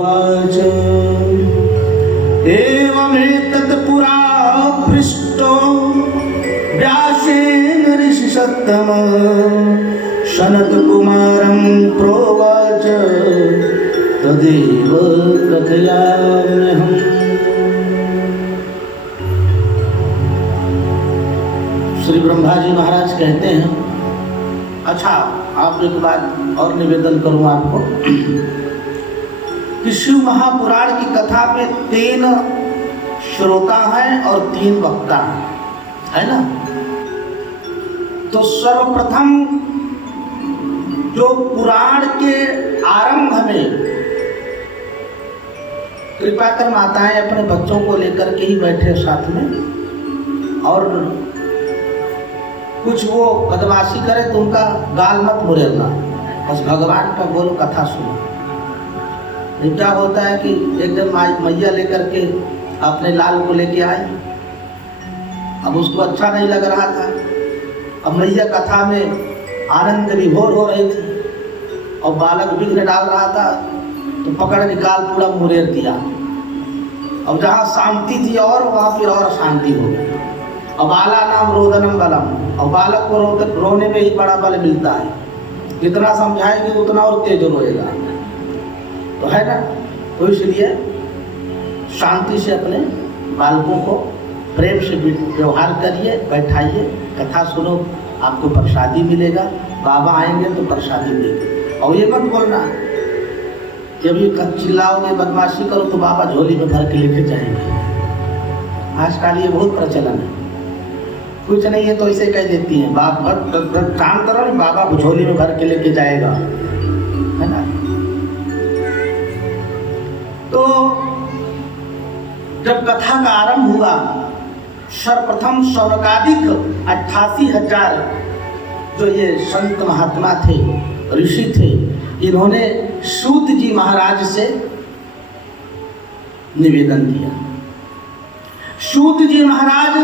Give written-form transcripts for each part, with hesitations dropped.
उवाच एवमेतत् पुरा पृष्टो व्यासेन ऋषिसत्तम सनत्कुमारं प्रोवाच तदेव कथयाम्यहम्। श्री ब्रह्मा जी महाराज कहते हैं, अच्छा आप एक बात और निवेदन करूं आपको कि शिव महापुराण की कथा में 3 श्रोता हैं और 3 वक्ता हैं, है ना। तो सर्वप्रथम जो पुराण के आरंभ में कृपाकर माताएं अपने बच्चों को लेकर के ही बैठे साथ में, और कुछ वो बदमाशी करे तो उनका गाल मत मुड़ेलना, बस भगवान का बोलो, कथा सुनो। क्या होता है कि एक दिन मैया लेकर के अपने लाल को लेके आई, अब उसको अच्छा नहीं लग रहा था। अब मैया कथा में आनंद विभोर हो रही थी और बालक विघ्न डाल रहा था, तो पकड़ निकाल पूरा मुरेर दिया। अब जहाँ शांति थी और वहाँ फिर और शांति हो गई। अब बाला नाम रोदनम बलम, और बालक को रोने में ही बड़ा बल मिलता है, जितना समझाएंगे उतना और तेज रोएगा, तो है ना। तो इसलिए शांति से अपने बालकों को प्रेम से व्यवहार करिए, बैठाइए, कथा सुनो, आपको प्रसादी मिलेगा। बाबा आएंगे तो प्रसादी देंगे। और ये मत बोलना जब ये चिल्लाओगे, बदमाशी करो तो बाबा झोली में भर के लेके जाएंगे। आजकल ये बहुत प्रचलन है, कुछ नहीं है तो ऐसे कह देती हैं, बाबा काम करो नहीं, बाबा झोली में भर के लेके जाएगा, है ना। तो जब कथा का आरंभ हुआ, सर्वप्रथम शौनकादिक 88,000 जो ये संत महात्मा थे, ऋषि थे, इन्होंने सूत जी महाराज से निवेदन किया। सूत जी महाराज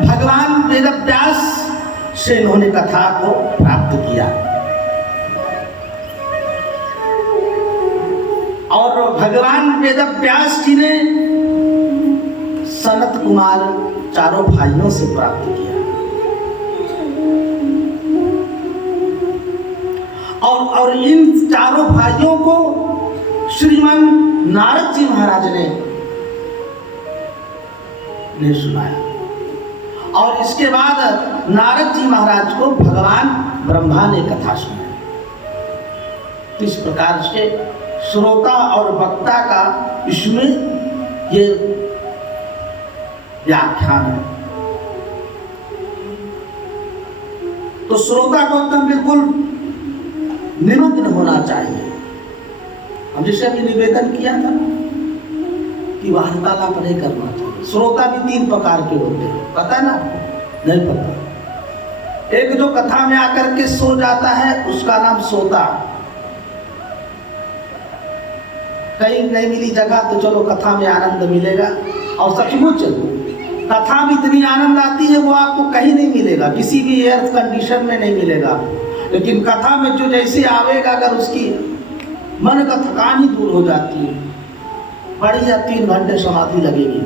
भगवान वेदव्यास से इन्होंने कथा को प्राप्त किया, और भगवान वेदव्यास जी ने सनत कुमार चारों भाइयों से प्राप्त किया, और इन चारों भाइयों को श्रीमान नारद जी महाराज ने सुनाया, और इसके बाद नारद जी महाराज को भगवान ब्रह्मा ने कथा सुनाई। इस प्रकार से श्रोता और वक्ता का इसमें ये व्याख्यान है। तो श्रोता को एकदम बिल्कुल निमग्न होना चाहिए। हम जैसे अभी निवेदन किया था कि वार्तालाप नहीं करना चाहिए। श्रोता भी 3 प्रकार के होते हैं, पता है ना? नहीं पता। एक जो कथा में आकर के सो जाता है उसका नाम सोता। कहीं नहीं मिली जगह तो चलो कथा में आनंद मिलेगा, और सचमुच कथा में इतनी आनंद आती है वो आपको कहीं नहीं मिलेगा, किसी भी एयर कंडीशन में नहीं मिलेगा। लेकिन कथा में जो जैसे आवेगा, अगर उसकी मन का थकान ही दूर हो जाती है, बढ़िया 3 घंटे समाधि लगेगी।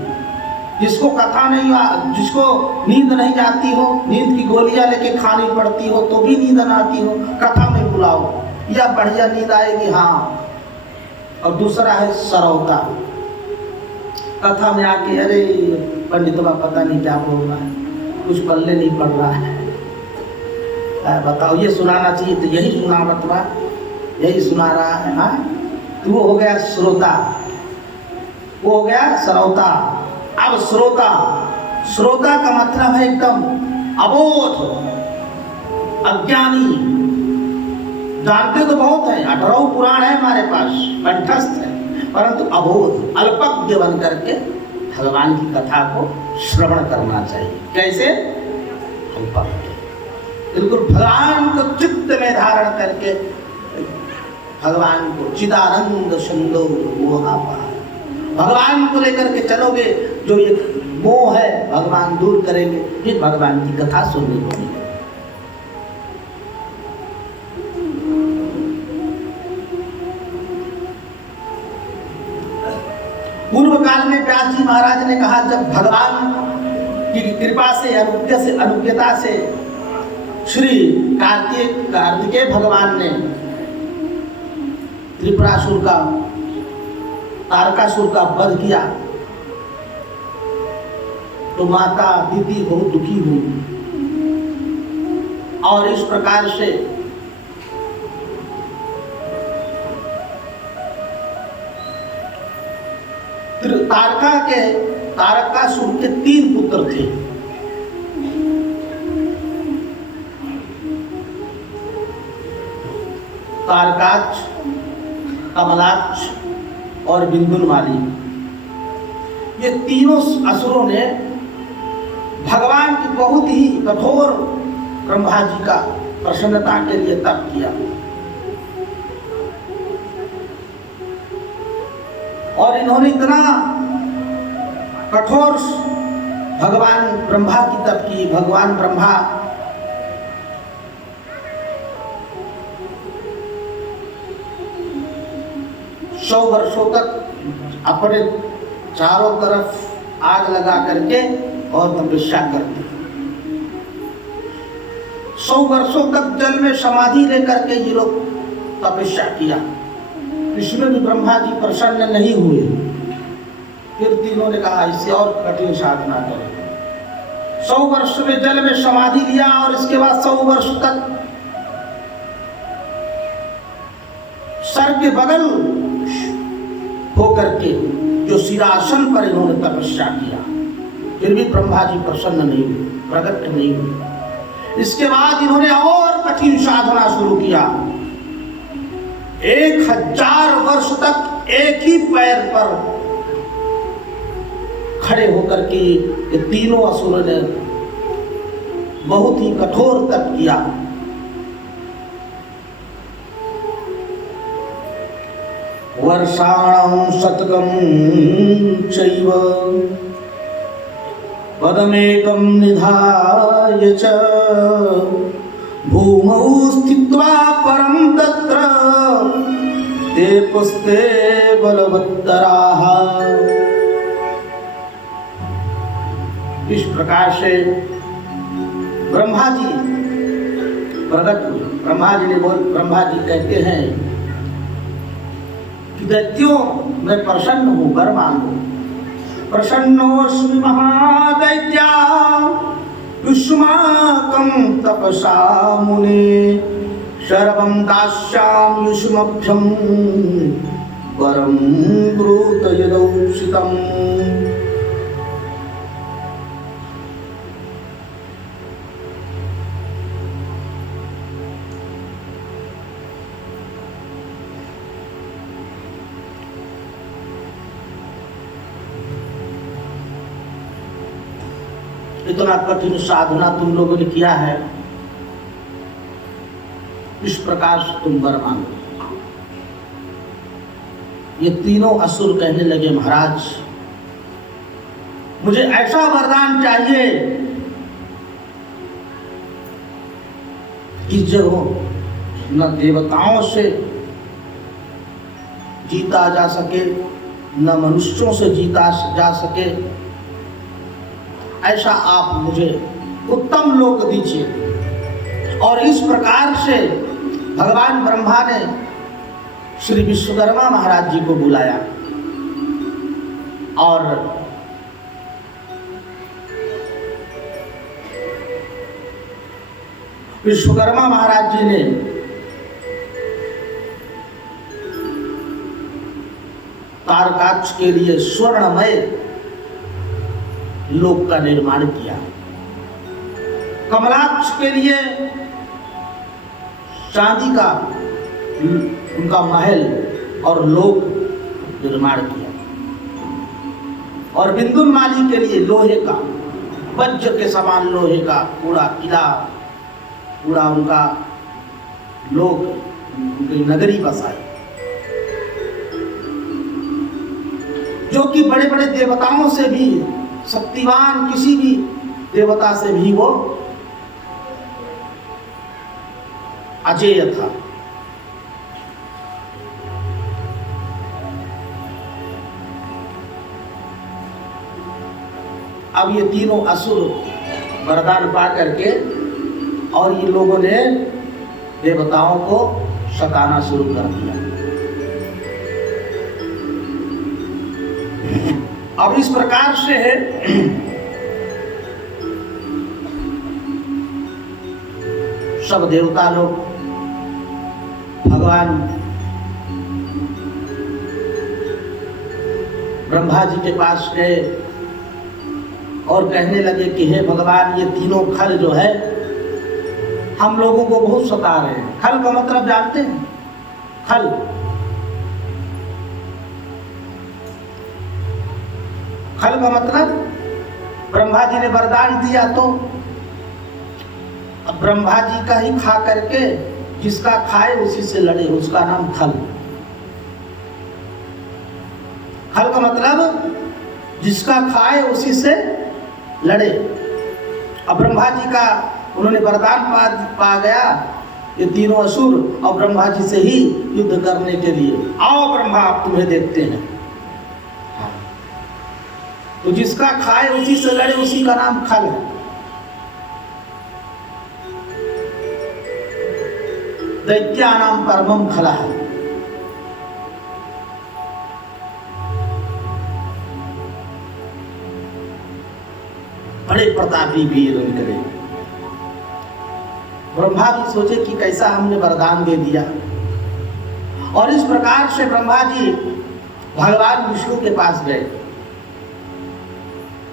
जिसको कथा नहीं, जिसको नींद नहीं आती हो, नींद की गोलियां लेके खानी पड़ती हो तो भी नींद न आती हो, कथा में बुलाओ या बढ़िया नींद आएगी। हाँ, और दूसरा है सरौता। कथा में आके अरे पंडित बाबा पता नहीं क्या बोल रहा है, कुछ पल्ले नहीं पड़ रहा है, बताओ ये सुनाना चाहिए तो यही सुना, बतवा यही सुना रहा है। हाँ, तो वो हो गया श्रोता, वो हो गया सरौता। अब श्रोता, श्रोता का मतलब है एकदम अबोध, अज्ञानी। जानते तो बहुत है, 18 पुराण है हमारे पास, कंठस्थ है, परंतु अबोध, अल्पज्ञ बन करके भगवान की कथा को श्रवण करना चाहिए। कैसे? अल्पज्ञ, बिल्कुल भगवान को चित्त में धारण करके, भगवान को चिदानंद सिंधु मोहापार, भगवान को लेकर के चलोगे, जो ये मोह है भगवान दूर करेंगे, फिर भगवान की कथा सुनने को मिलेगी। पूर्व काल में व्यास जी महाराज ने कहा, जब भगवान की कृपा से अनुज्ञता से श्री कार्तिकेय भगवान ने त्रिपुरासुर का, तारकासुर का वध किया, तो माता दीदी बहुत दुखी हुई और इस प्रकार से तारकासुर के 3 पुत्र थे। तारकाक्ष, कमलाक्ष और बिंदुनमाली। ये तीनों असुरों ने भगवान की बहुत ही कठोर ब्रह्मा जी का प्रसन्नता के लिए तप किया और इन्होंने इतना कठोर भगवान ब्रह्मा की तप की। भगवान ब्रह्मा सौ वर्षों तक अपने चारों तरफ आग लगा करके और तपस्या करते, 100 वर्षों तक जल में समाधि लेकर के ये लोग तपस्या किया। इसमें भी ब्रह्मा जी प्रसन्न नहीं हुए। फिर तीनों ने कहा, इससे और कठिन साधना करें। 100 वर्ष में जल में समाधि लिया और इसके बाद 100 वर्ष तक सर के बगल होकर के जो सिरासन पर इन्होंने तपस्या किया, फिर भी ब्रह्मा जी प्रसन्न नहीं हुए, प्रकट नहीं हुए। इसके बाद इन्होंने और कठिन साधना शुरू किया। 1000 वर्ष तक एक ही पैर पर खड़े होकर के ये तीनों असुरों ने बहुत ही कठोर तप किया। वर्षाणां शतकं चैव पदमेकं निधाय च भूमौ स्थित्वा परं तत्र ते पुस्ते बलवत्तराः। इस प्रकार से ब्रह्मा जी प्रकट हुए। ब्रह्मा जी कहते हैं कि दैत्यों मैं प्रसन्न हूँ, वर मांगो। प्रसन्नोऽस्मि महादैत्या युष्माकं तपसा मुने सर्वं दास्यामि युष्मभ्यं वरं ब्रूत यदौषितम्। इतना कठिन साधना तुम लोगों ने किया है, इस प्रकार से तुम वर मांगो। ये तीनों असुर कहने लगे, महाराज मुझे ऐसा वरदान चाहिए कि जो न देवताओं से जीता जा सके, न मनुष्यों से जीता जा सके, ऐसा आप मुझे उत्तम लोक दीजिए। और इस प्रकार से भगवान ब्रह्मा ने श्री विश्वकर्मा महाराज जी को बुलाया और विश्वकर्मा महाराज जी ने तारकाक्ष के लिए स्वर्णमय लोक का निर्माण किया। कमलाक्ष के लिए चांदी का उनका महल और लोक निर्माण किया और बिंदुनमाली के लिए लोहे का, वज्र के समान लोहे का पूरा किला, पूरा उनका लोक, उनकी नगरी बसाई, जो कि बड़े बड़े देवताओं से भी शक्तिवान, किसी भी देवता से भी वो अजेय था। अब ये तीनों असुर वरदान पा करके और ये लोगों ने देवताओं को सताना शुरू कर दिया। अब इस प्रकार से सब देवता लोग भगवान ब्रह्मा जी के पास गए और कहने लगे कि हे भगवान, ये तीनों खल जो है हम लोगों को बहुत सता रहे हैं। खल का मतलब जानते हैं? खल खल का मतलब, ब्रह्मा जी ने वरदान दिया तो अब ब्रह्मा जी का ही खा करके जिसका खाए उसी से लड़े, उसका नाम खल। खल का मतलब जिसका खाए उसी से लड़े। अब ब्रह्मा जी का उन्होंने वरदान पा गया ये तीनों असुर और ब्रह्मा जी से ही युद्ध करने के लिए। आओ ब्रह्मा, आप तुम्हें देखते हैं। तो जिसका खाए उसी से लड़े, उसी का नाम खल है। दैत्या नाम परमम खला है। बड़े प्रतापी वीर उनके। ब्रह्मा जी सोचे कि कैसा हमने वरदान दे दिया, और इस प्रकार से ब्रह्मा जी भगवान विष्णु के पास गए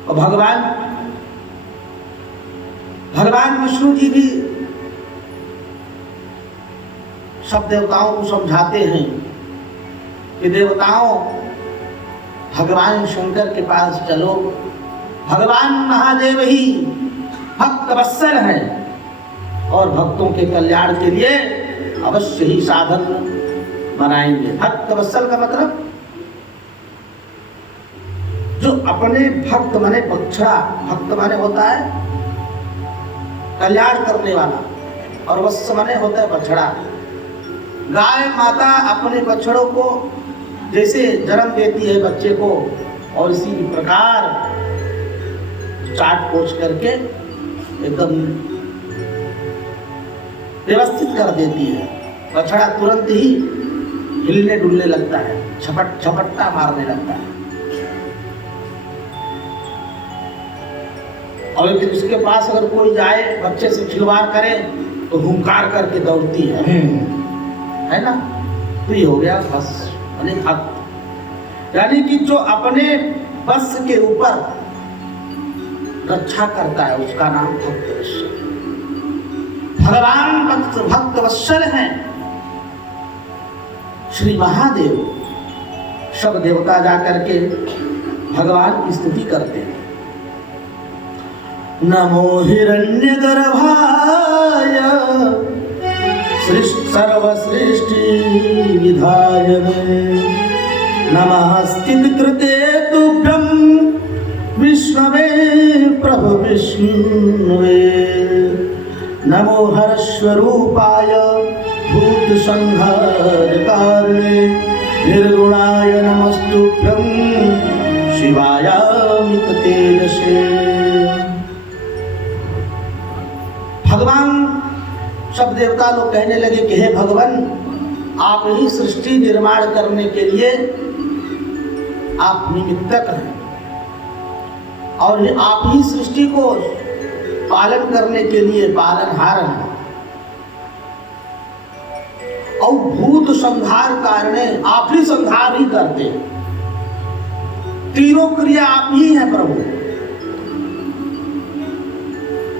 और भगवान विष्णु जी भी सब देवताओं को समझाते हैं कि देवताओं, भगवान शंकर के पास चलो। भगवान महादेव ही भक्त वत्सल हैं और भक्तों के कल्याण के लिए अवश्य ही साधन बनाएंगे। भक्त वत्सल का मतलब जो अपने भक्त माने बछड़ा, भक्त माने होता है कल्याण करने वाला, और वत्स माने होता है बछड़ा। गाय माता अपने बछड़ों को जैसे जन्म देती है बच्चे को, और इसी प्रकार चाट पोछ करके एकदम व्यवस्थित कर देती है। बछड़ा तुरंत ही हिलने डुलने लगता है, झपट्टा मारने लगता है, और फिर उसके पास अगर कोई जाए बच्चे से खिलवाड़ करे तो हुंकार करके दौड़ती है ना। तो ये हो गया बस यानी भक्त, यानी कि जो अपने बस के ऊपर रक्षा करता है उसका नाम भक्त वत्सल। भगवान भक्त वत्सल हैं श्री महादेव। सब देवता जाकर के भगवान की स्तुति करते हैं। नमो हिरण्यगर्भाय सर्वसृष्टि विधायवे, नमः स्थितकृते तुभ्यं विष्णवे प्रभु विष्णुवे, नमो हर्षस्वरूपाय भूत संहारकारिणे, निर्गुणाय नमस्तुभ्यं शिवाय अमित तेजसे। भगवान सब देवता लोग कहने लगे कि हे भगवान, आप ही सृष्टि निर्माण करने के लिए आप निमित्तक हैं, और आप ही सृष्टि को पालन करने के लिए पालनहार हैं, और भूत संहार कारणे आप ही संहार ही करते हैं। तीनों क्रिया आप ही हैं प्रभु,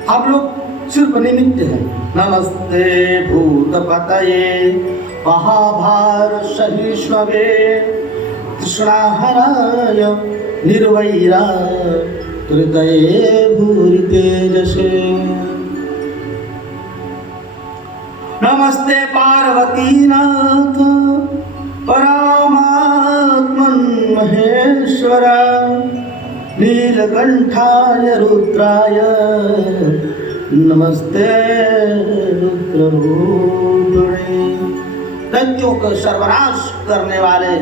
हम लोग सिर्फ निमित्त हैं। नमस्ते भूतपतये महाभार सहिष्णवे, तृष्णाहराय निर्वैरा हृदये भूरि तेजसे। नमस्ते पार्वतीनाथ परमात्मन् महेश्वर, नीलकंठाय रुद्राय नमस्ते रुद्ररूपिणे। दैत्यों को सर्वनाश करने वाले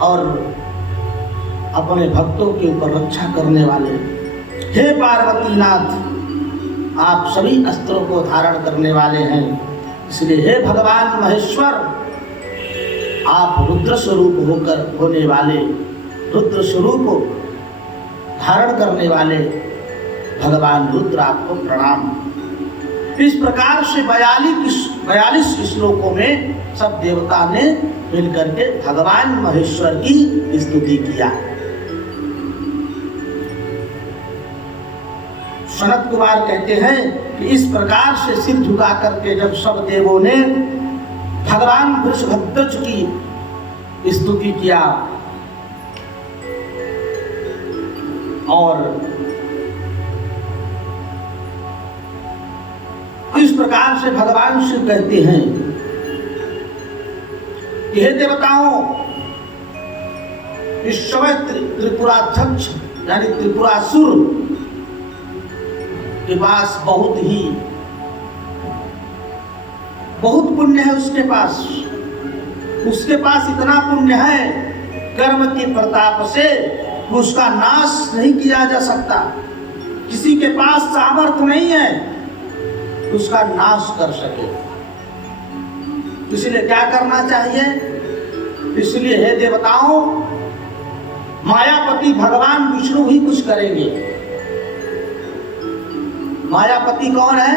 और अपने भक्तों के ऊपर रक्षा करने वाले। हे पार्वती नाथ, आप सभी अस्त्रों को धारण करने वाले हैं, इसलिए हे भगवान महेश्वर, आप रुद्र स्वरूप होने वाले, रुद्र स्वरूप धारण करने वाले भगवान रुद्र, आपको प्रणाम। इस प्रकार से 42 श्लोकों में सब देवता ने मिलकर के भगवान महेश्वर की स्तुति किया। सनत कुमार कहते हैं कि इस प्रकार से सिर झुका करके जब सब देवों ने भगवान वृषभध्वज की स्तुति किया और इस प्रकार से भगवान शिव कहते हैं कि हे देवताओं, इस समय त्रिपुराध्यक्ष यानी त्रिपुरासुर के पास बहुत पुण्य है। उसके पास इतना पुण्य है, कर्म के प्रताप से उसका नाश नहीं किया जा सकता। किसी के पास सामर्थ्य नहीं है उसका नाश कर सके। इसलिए क्या करना चाहिए? इसलिए हे देवताओं, मायापति भगवान विष्णु ही कुछ करेंगे। मायापति कौन है?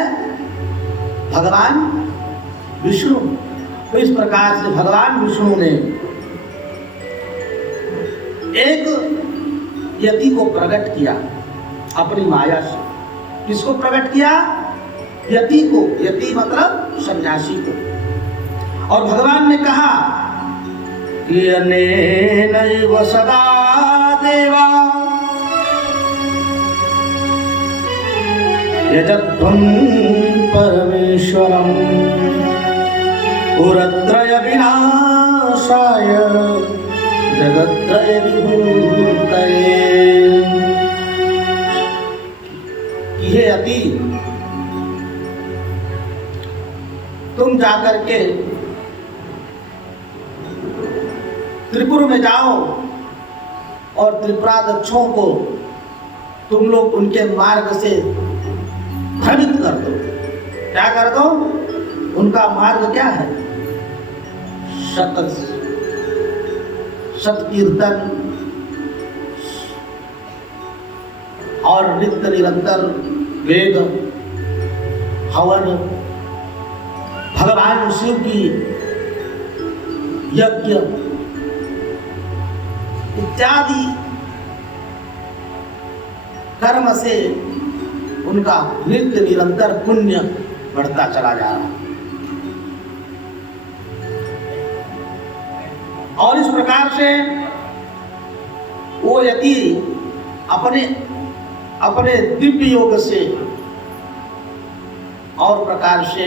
भगवान विष्णु। तो इस प्रकार से भगवान विष्णु ने एक यति को प्रकट किया अपनी माया से। किसको प्रकट किया? यति को। यति मतलब सन्यासी को। और भगवान ने कहा कि अनेनैव सदा देवा यजध्वं परमेश्वरं पुरत्रय विनाशाय जगत्त्रय विभूतये। ये अति तुम जाकर के त्रिपुर में जाओ और त्रिपुराध्यक्षों को तुम लोग उनके मार्ग से भ्रमित कर दो। क्या कर दो? उनका मार्ग क्या है? सत कीर्तन और नित्य निरंतर वेद हवन, भगवान शिव की यज्ञ इत्यादि कर्म से उनका नित्य निरंतर पुण्य बढ़ता चला जा रहा है। और इस प्रकार से वो यति अपने दिव्य योग से और प्रकार से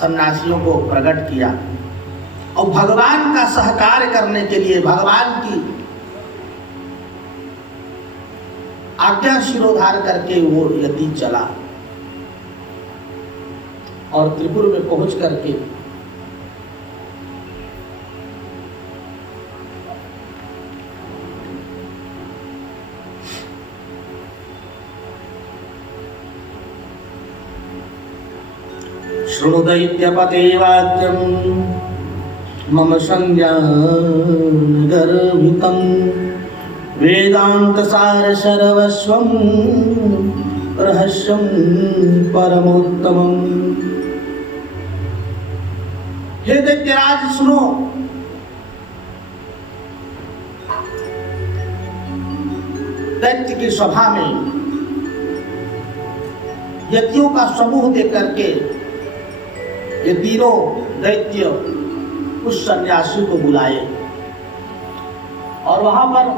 सन्यासियों को प्रकट किया और भगवान का सहकार करने के लिए भगवान की आज्ञा शिरोधार करके वो यति चला और त्रिपुर में पहुंच करके श्रुणुदैत्यपते वाक्यं मम संज्ञानगर्भितं वेदान्तसार सर्वस्वं रहस्यं परमोत्तमं। हे दैत्यराज सुनो, दैत्य की सभा में यतियों का समूह देख करके ये तीनों दैत्य उस सन्यासी को बुलाए और वहां पर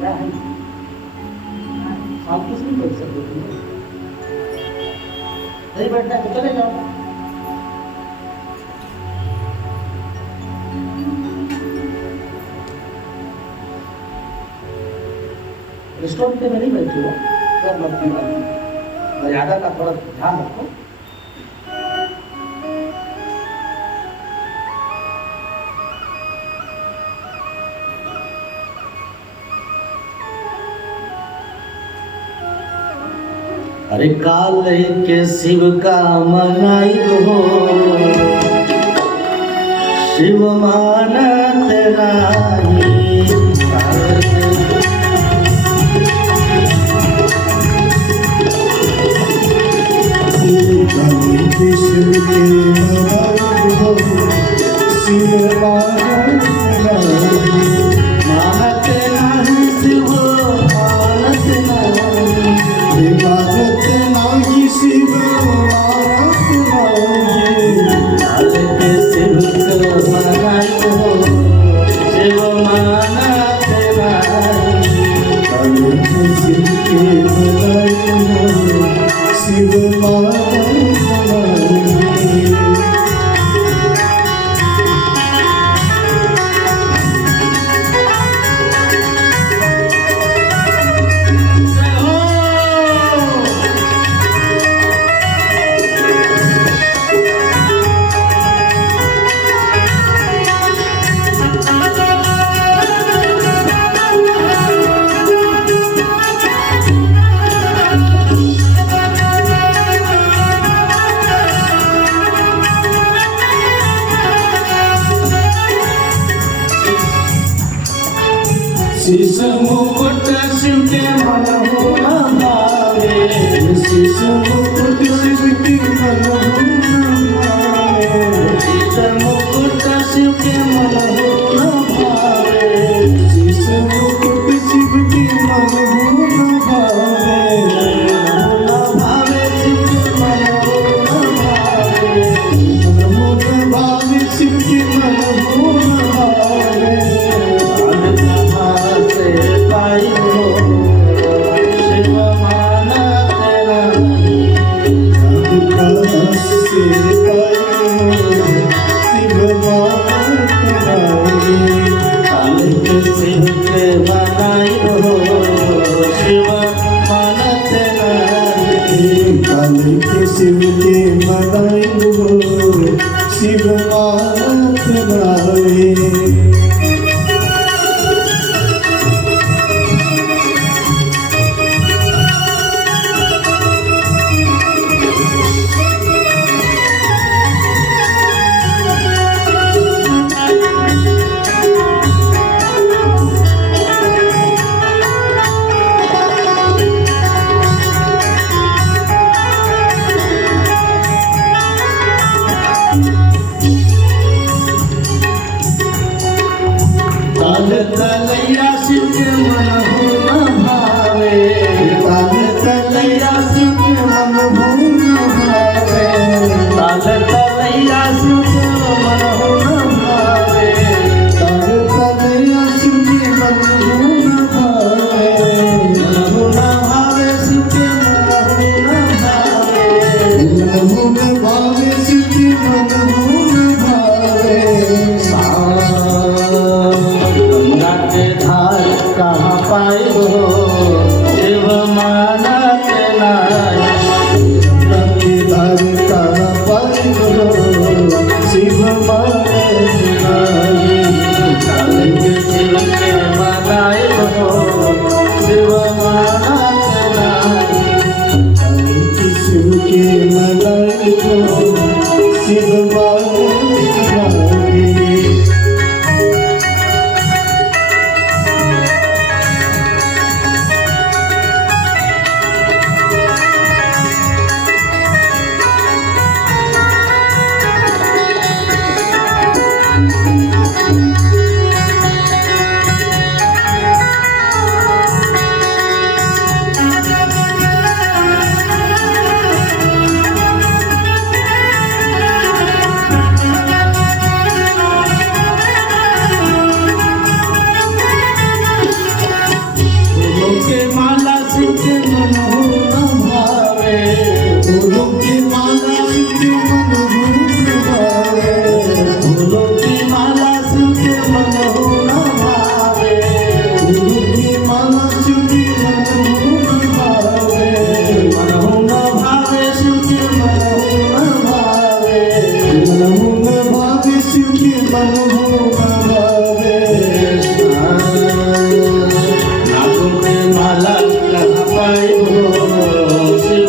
क्या है? आप किस नहीं बैठ सकते? नहीं बैठना तो चले जाओ। रेस्टोरेंट में नहीं बैठूंगा, सब लगती है। मर्यादा का थोड़ा ध्यान रखो। अरे काल के शिव का मनाई हो, शिव मानत नाही। काल के शिव के मनाई हो, शिव मानत नाही। मानत नाही शिव मानत नाही। मानत नाही शिव मानत नाही। काल के शिव का मनाई हो, शिव मानत नाही। काल के शिव के मनाई हो, शिव मानत नाही। शीश मुकुट शिव के मन हो न भावे। शीश मुकुट शिव के मन हो न भावे। शीश मुकुट शिव के मन हो न भावे। शीश मुकुट शिव के मन हो न भावे। न भावे शिव के मन हो न भावे। मन हो न भावे शिव के मन हो न भावे। पाई हो, शिव मानत नाही। कलश से पाई हो, शिव मानत नाही। काल के शिव के मनाई हो, शिव मानत नाही। काल के शिव के मनाई हो, शिव मानत नाही। काल तलैया शिव के मन हो न भावे। काल तलैया शिव के मन हो न भावे। काल तलैया शिव के मन हो न भावे। काल तलैया शिव के मन हो न भावे। मन हो न भावे शिव के मन हो न भावे। मन हो न भावे शिव के मन हो न भावे। गंगा के धार कहाँ पाई हो, शिव मानत नाही। दार कहाँ पाई हो, शिव मानत नाही। काल के शिव के मनाई हो, शिव मानत नाही। काल के शिव के मनाई हो, शिव मानत नाही। नागों के माला कहाँ पाई हो, शिव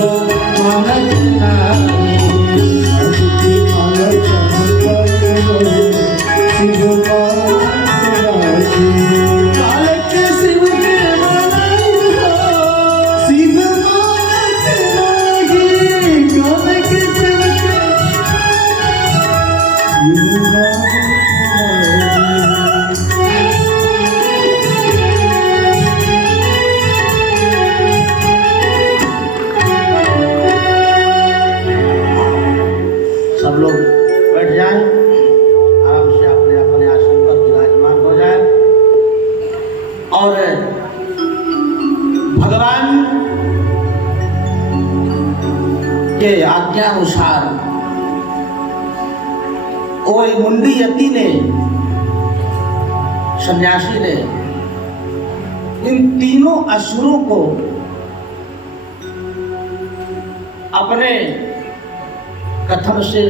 बैठ जाएं, आराम से अपने अपने आसन पर विराजमान हो जाएं और भगवान के आज्ञानुसार ओए मुंडी यति ने, सन्यासी ने इन तीनों असुरों को अपने कथन से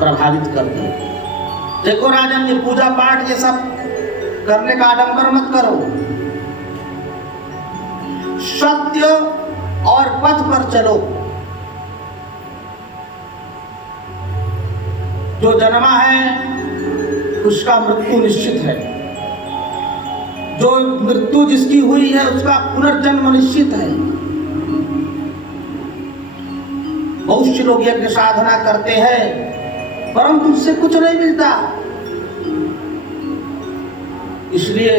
प्रभावित कर दिया। देखो राजन, ये पूजा पाठ ये सब करने का आडंबर मत करो, सत्य और पथ पर चलो। जो जन्मा है उसका मृत्यु निश्चित है, जो मृत्यु जिसकी हुई है उसका पुनर्जन्म निश्चित है। बहुत से लोग यज्ञ साधना करते हैं परंतु उससे कुछ नहीं मिलता। इसलिए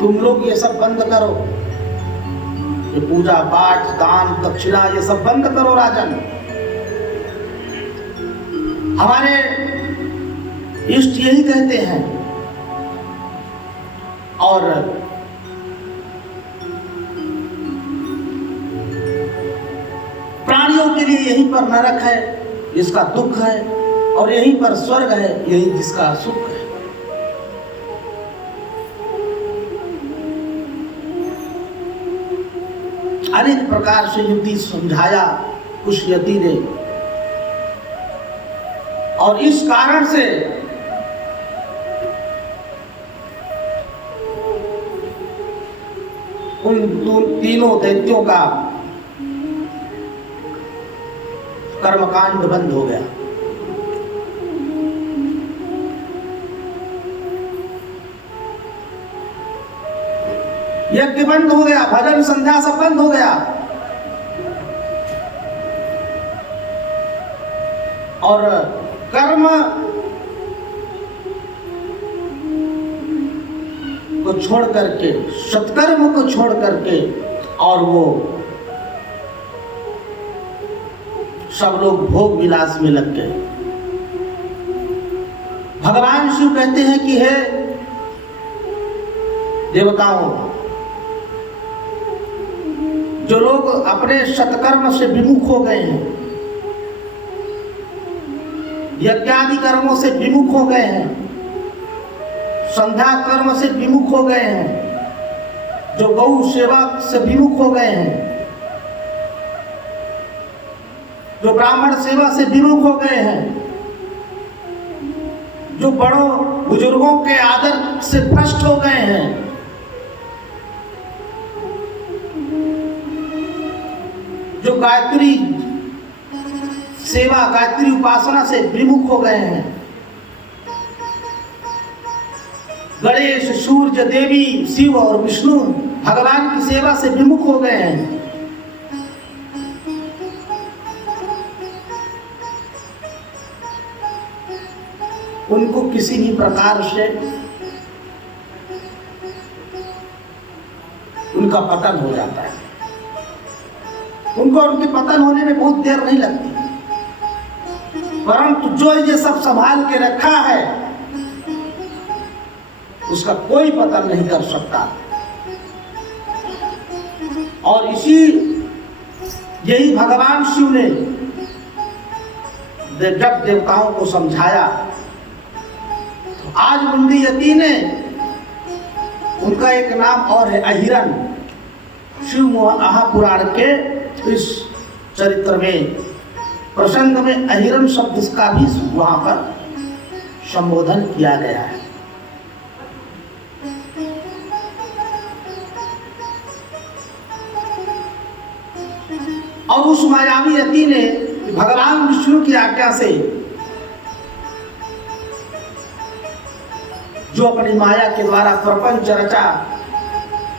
तुम लोग ये सब बंद करो, ये पूजा पाठ दान दक्षिणा ये सब बंद करो राजन। हमारे इष्ट यही कहते हैं और प्राणियों के लिए यहीं पर नरक है, इसका दुख है, और यहीं पर स्वर्ग है, यही जिसका सुख है। अनेक प्रकार से युक्ति समझाया उस यति ने, और इस कारण से उन तीनों दैत्यों का कर्मकांड बंद हो गया। यज्ञ बंद हो गया, भजन संध्या सब बंद हो गया, और कर्म को छोड़ करके, सत्कर्म को छोड़ करके, और वो सब लोग भोग विलास में लग गए। भगवान शिव कहते हैं कि हे देवताओं, जो लोग अपने सत्कर्म से विमुख हो गए हैं, यज्ञादि कर्मों से विमुख हो गए हैं, संध्या कर्म से विमुख हो गए हैं, जो गौ सेवा से विमुख हो गए हैं, जो ब्राह्मण सेवा से विमुख हो गए हैं, जो बड़ों बुजुर्गों के आदर से भ्रष्ट हो गए हैं, जो गायत्री सेवा गायत्री उपासना से विमुख हो गए हैं, गणेश सूर्य देवी शिव और विष्णु भगवान की सेवा से विमुख हो गए हैं, उनको किसी भी प्रकार से उनका पतन हो जाता है। उनको उनके पतन होने में बहुत देर नहीं लगती, परंतु जो ये सब संभाल के रखा है उसका कोई पतन नहीं कर सकता। और यही भगवान शिव ने जब देवताओं को समझाया, तो आज मुंडी यति ने, उनका एक नाम और है अहिरन। शिव महापुराण के इस चरित्र में प्रसंग में अहिरन शब्द का भी वहां पर संबोधन किया गया है। और उस मायावी यति ने भगवान विष्णु की आज्ञा से जो अपनी माया के द्वारा प्रपंच रचा,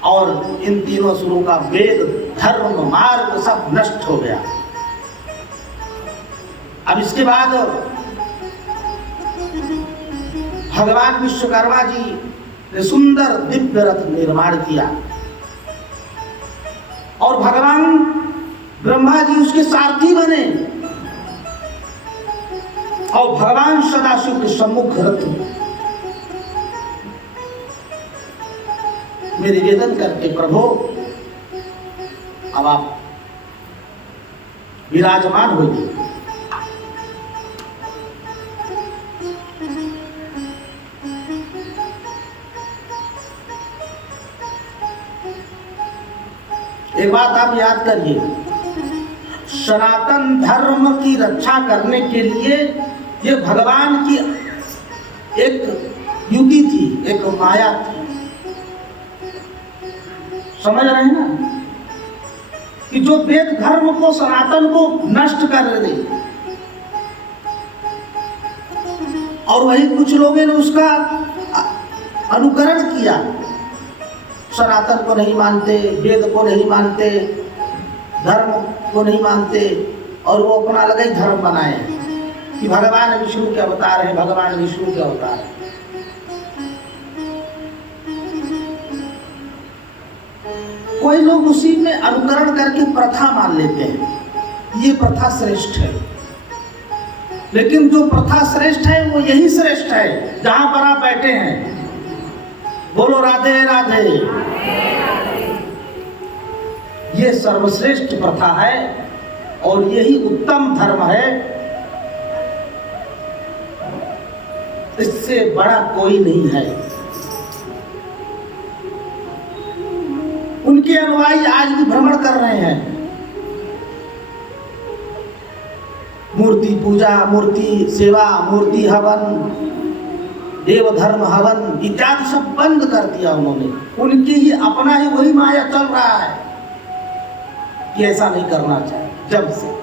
और इन तीनों असुरों का वेद धर्म मार्ग सब नष्ट हो गया। अब इसके बाद भगवान विश्वकर्मा जी ने सुंदर दिव्य रथ निर्माण किया, और भगवान ब्रह्मा जी उसके सारथी बने। और भगवान सदाशिव के सम्मुख रथ में निवेदन करके, प्रभु अब आप विराजमान होइए। एक बात आप याद करिए, सनातन धर्म की रक्षा करने के लिए ये भगवान की एक युक्ति थी, एक माया थी। समझ रहे हैं ना, कि जो वेद धर्म को, सनातन को नष्ट कर दे, और वही कुछ लोगों ने उसका अनुकरण किया। सनातन को नहीं मानते, वेद को नहीं मानते, धर्म को नहीं मानते, और वो अपना अलग ही धर्म बनाए कि भगवान विष्णु के अवतार है, भगवान विष्णु के अवतार है। कोई लोग उसी में अनुकरण करके प्रथा मान लेते हैं, ये प्रथा श्रेष्ठ है। लेकिन जो प्रथा श्रेष्ठ है वो यही श्रेष्ठ है जहां पर आप बैठे हैं। बोलो राधे राधे। ये सर्वश्रेष्ठ प्रथा है और यही उत्तम धर्म है। इससे बड़ा कोई नहीं है। उनके अनुयायी आज भी भ्रमण कर रहे हैं, मूर्ति पूजा, मूर्ति सेवा, मूर्ति हवन, देव धर्म हवन इत्यादि सब बंद कर दिया उन्होंने। उनकी ही अपना ही वही माया चल रहा है कि ऐसा नहीं करना चाहिए। जब से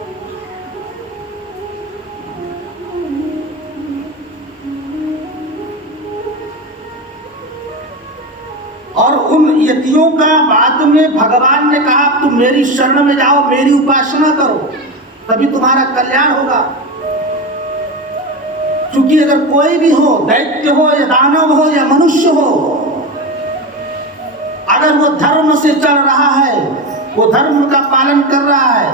और उन यतियों का बाद में भगवान ने कहा तुम मेरी शरण में जाओ, मेरी उपासना करो, तभी तुम्हारा कल्याण होगा। क्योंकि अगर कोई भी हो, दैत्य हो या दानव हो या मनुष्य हो, अगर वो धर्म से चल रहा है, वो धर्म का पालन कर रहा है,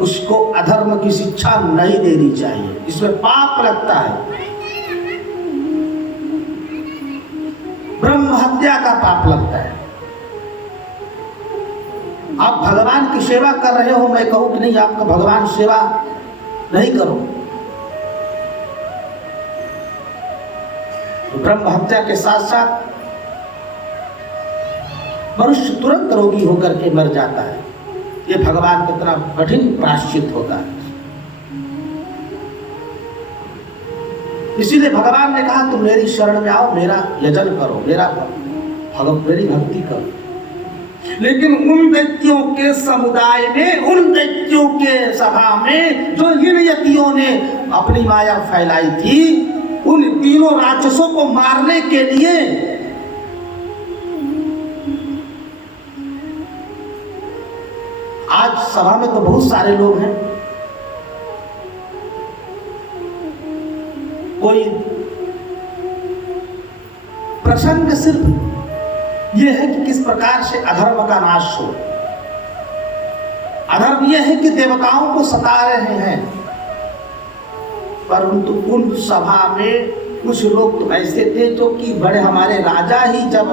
उसको अधर्म की शिक्षा नहीं देनी चाहिए। इसमें पाप लगता है, ब्रह्म हत्या का पाप लगता है। आप भगवान की सेवा कर रहे हो, मैं कहूं कि नहीं आपका भगवान सेवा नहीं करो, तो ब्रह्म हत्या के साथ साथ मनुष्य तुरंत रोगी होकर के मर जाता है। ये भगवान को इतना कठिन प्रायश्चित होता है। इसीलिए भगवान ने कहा तुम मेरी शरण में आओ, मेरा यजन करो, मेरी भक्ति करो। लेकिन उन व्यक्तियों के समुदाय में, उन व्यक्तियों के सभा में जो इन यतियों ने अपनी माया फैलाई थी, उन तीनों राक्षसों को मारने के लिए आज सभा में तो बहुत सारे लोग हैं। कोई प्रसंग सिर्फ यह है कि किस प्रकार से अधर्म का नाश हो। अधर्म यह है कि देवताओं को सता रहे हैं, परंतु उन सभा में कुछ लोग तो ऐसे थे जो कि बड़े, हमारे राजा ही, जब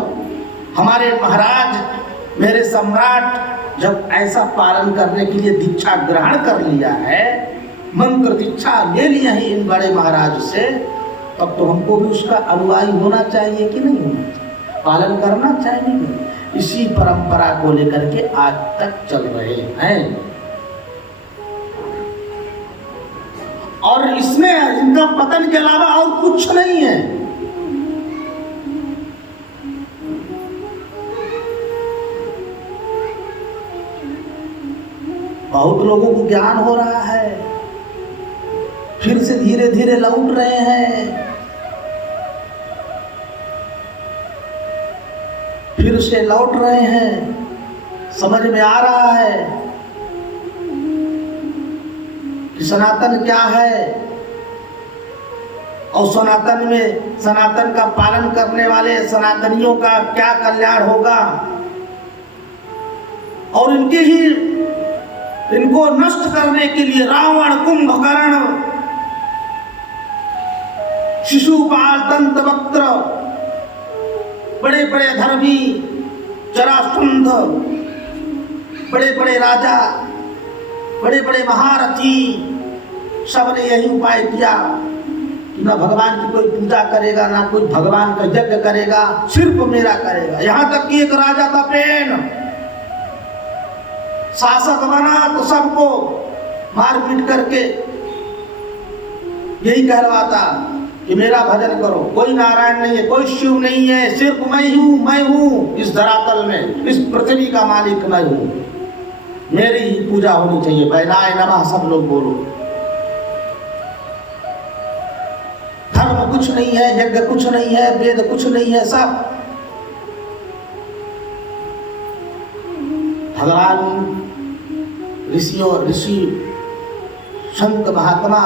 हमारे महाराज, मेरे सम्राट जब ऐसा पालन करने के लिए दीक्षा ग्रहण कर लिया है, मंत्र दीक्षा ले लिया है इन बड़े महाराज से, तब तो हमको भी उसका अनुयायी होना चाहिए कि नहीं होना चाहिए, पालन करना चाहिए। इसी परंपरा को लेकर के आज तक चल रहे हैं और इसमें इनका पतन के अलावा और कुछ नहीं है। बहुत लोगों को ज्ञान हो रहा है, फिर से धीरे धीरे लौट रहे हैं, फिर से लौट रहे हैं। समझ में आ रहा है कि सनातन क्या है और सनातन में, सनातन का पालन करने वाले सनातनियों का क्या कल्याण होगा, और इनको नष्ट करने के लिए रावण, कुंभकर्ण शिशुपाल, दंतवक्त्र, बड़े बड़े धर्मी, जरासंध, बड़े बड़े राजा, बड़े बड़े महारथी, सबने यही उपाय किया कि न भगवान की कोई पूजा करेगा, ना कोई भगवान का यज्ञ करेगा, सिर्फ मेरा करेगा। यहां तक कि एक राजा था पेन, शासक बना तो सबको मारपीट करके यही कहलवाता कि मेरा भजन करो, कोई नारायण नहीं है, कोई शिव नहीं है, सिर्फ मैं हूं इस धरातल में, इस पृथ्वी का मालिक मैं हूं, मेरी ही पूजा होनी चाहिए। बैनाय नमः सब लोग बोलो। धर्म कुछ नहीं है, यज्ञ कुछ नहीं है, वेद कुछ नहीं है, सब भगवान, ऋषि, संत महात्मा,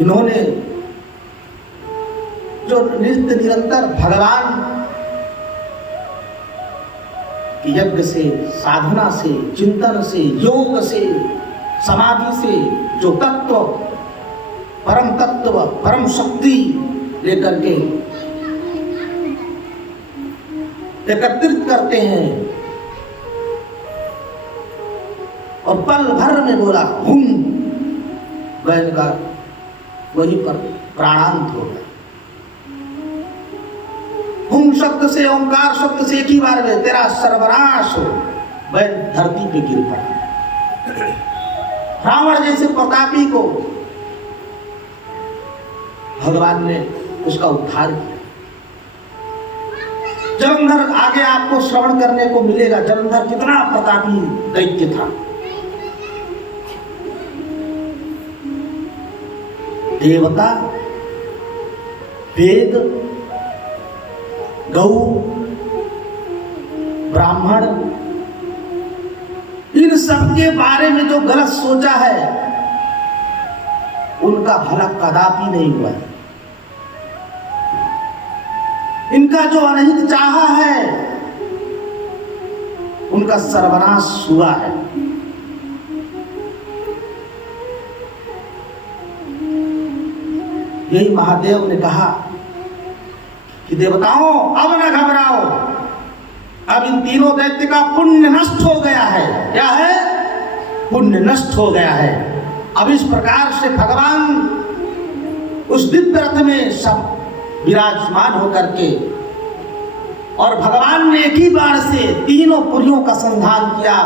इन्होंने जो नित्य निरंतर भगवान की यज्ञ से, साधना से, चिंतन से, योग से, समाधि से जो तत्व, परम शक्ति लेकर के एकत्रित करते हैं और पल भर में बोला हुम, वह का वहीं पर प्राणांत हो गया। हुम शब्द से, ओंकार शब्द से एक ही बार में तेरा सर्वनाश हो, वह धरती पे गिर पड़ा। रावण जैसे प्रतापी को भगवान ने उसका उद्धार किया। जलंधर आगे आपको श्रवण करने को मिलेगा। जलंधर कितना प्रतापी दैत्य था। देवता, वेद, गौ, ब्राह्मण, इन सब के बारे में जो गलत सोचा है, उनका भला कदापि नहीं हुआ है। इनका जो अनहित चाहा है, उनका सर्वनाश हुआ है। यही महादेव ने कहा कि देवताओं अब न घबराओ, अब इन तीनों दैत्य का पुण्य नष्ट हो गया है। क्या है? पुण्य नष्ट हो गया है। अब इस प्रकार से भगवान उस दिव्य रथ में सब विराजमान होकर के, और भगवान ने एक ही बार से तीनों पुरियों का संधान किया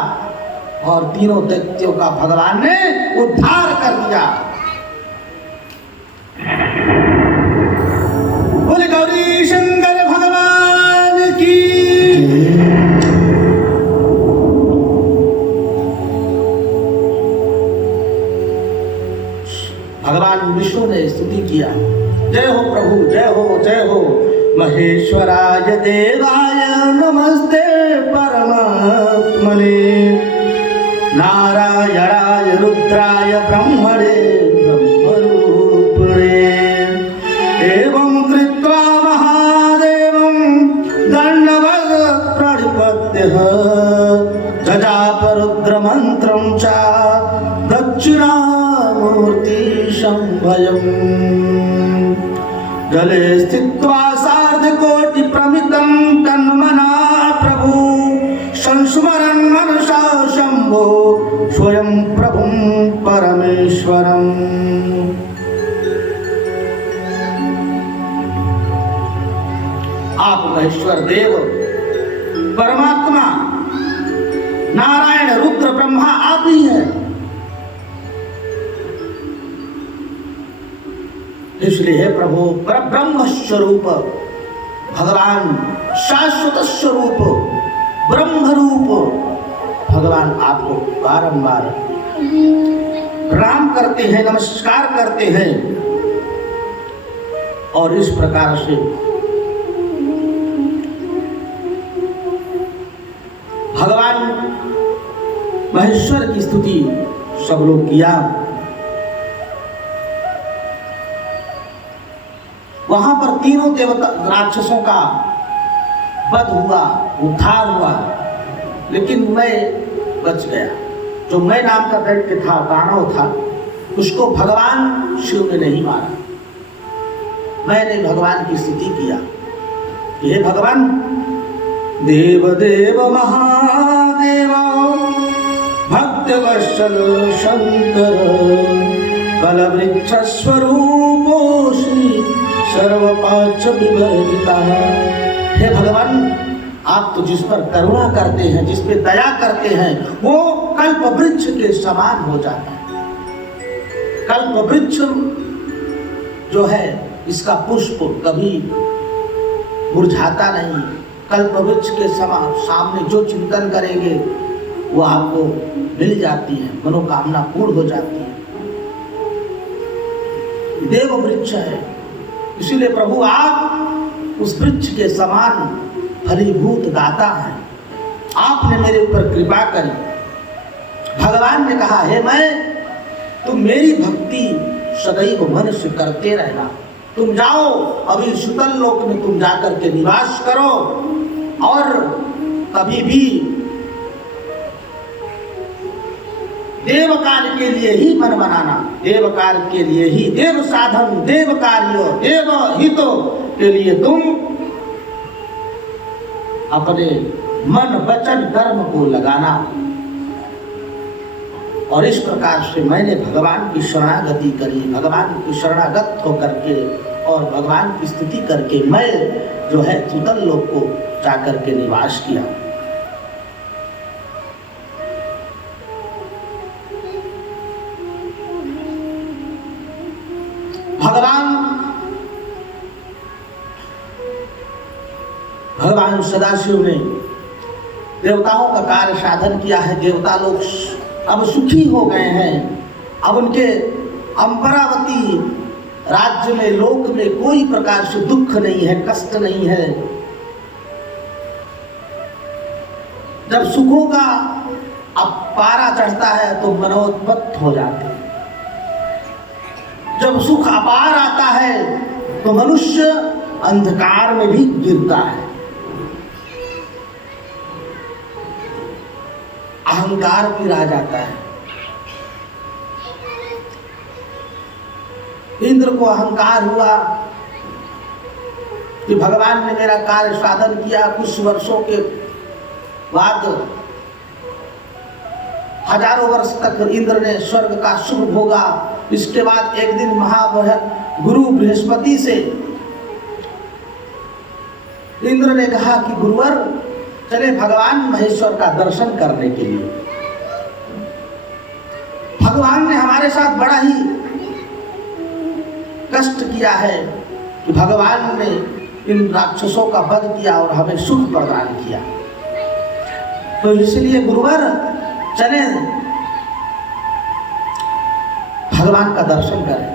और तीनों दैत्यों का भगवान ने उद्धार कर दिया। बोले गौरी शंकर भगवान की। भगवान विष्णु ने स्तुति किया, जय हो प्रभु, जय हो, जय हो। महेश्वराय देवाय नमस्ते परमात्मने, नारायणाय रुद्राय ब्रह्मणे ब्रह्मरूपिणे, एवं कृत्वा महादेवं दण्डवत् प्रणिपत्यः, जजाप रुद्रमन्त्रं च दक्षिणामूर्ति संभयम्। जले स्थित्वा सार्धकोटिप्रमितं तन्मना प्रभु, संस्मरन् मनसा शम्भो स्वयं प्रभुं परमेश्वरम्। आप महेश्वर देव, परमात्मा, नारायण, रुद्र, ब्रह्मा आप ही हैं। इसलिए हे प्रभु, परब्रह्म स्वरूप भगवान, शाश्वत स्वरूप ब्रह्म रूप भगवान आपको बारंबार प्रणाम करते हैं, नमस्कार करते हैं। और इस प्रकार से भगवान महेश्वर की स्तुति सब लोग किया। वहां पर तीनों देवता राक्षसों का वध हुआ, उद्धार हुआ, लेकिन मैं बच गया। जो मैं नाम का दैत्य था, दानव था, उसको भगवान शिव ने नहीं मारा। मैंने भगवान की स्तुति किया, हे भगवान देव देव महादेव भक्त वत्सल शंकर कलवृक्ष स्वरूपो श्री सर्वपाच विवर्जिता। हे भगवान, आप तो जिस पर करुणा करते हैं, जिस पे दया करते हैं, वो कल्प वृक्ष के समान हो जाता है। कल्प वृक्ष जो है, इसका पुष्प कभी मुरझाता नहीं। कल्प वृक्ष के सामने जो चिंतन करेंगे वो आपको मिल जाती है, मनोकामना पूर्ण हो जाती है। देव वृक्ष है, इसीलिए प्रभु आप उस वृक्ष के समान फलीभूत दाता हैं। आपने मेरे ऊपर कृपा करी। भगवान ने कहा, हे मैं, तुम मेरी भक्ति सदैव मन से करते रहना। तुम जाओ, अभी सुतल लोक में तुम जाकर के निवास करो, और कभी भी देव कार्य के लिए ही मन बनाना, देव कार्य के लिए ही, देव साधन देव कार्य देव हितो के लिए तुम अपने मन वचन कर्म को लगाना। और इस प्रकार से मैंने भगवान की शरणागति करी, भगवान की शरणागत होकर के और भगवान की स्तुति करके मैं जो है सुतल लोक को जाकर के निवास किया। भगवान सदाशिव ने देवताओं का कार्य साधन किया है। देवता लोग अब सुखी हो गए हैं। अब उनके अम्बरावती राज्य में, लोक में कोई प्रकार से दुख नहीं है, कष्ट नहीं है। जब सुखों का अब पारा चढ़ता है तो मनोन्मत्त हो जाते हैं। जब सुख अपार आता है तो मनुष्य अंधकार में भी गिरता है। अहंकार भी आ जाता है। इंद्र को अहंकार हुआ कि भगवान ने मेरा कार्य साधन किया। कुछ वर्षों के बाद, हजारों वर्ष तक इंद्र ने स्वर्ग का सुख भोगा। इसके बाद एक दिन गुरु बृहस्पति से इंद्र ने कहा कि गुरुवर, चले भगवान महेश्वर का दर्शन करने के लिए। भगवान ने हमारे साथ बड़ा ही कष्ट किया है कि भगवान ने इन राक्षसों का वध किया और हमें सुख प्रदान किया। तो इसलिए गुरुवर, चले भगवान का दर्शन करें।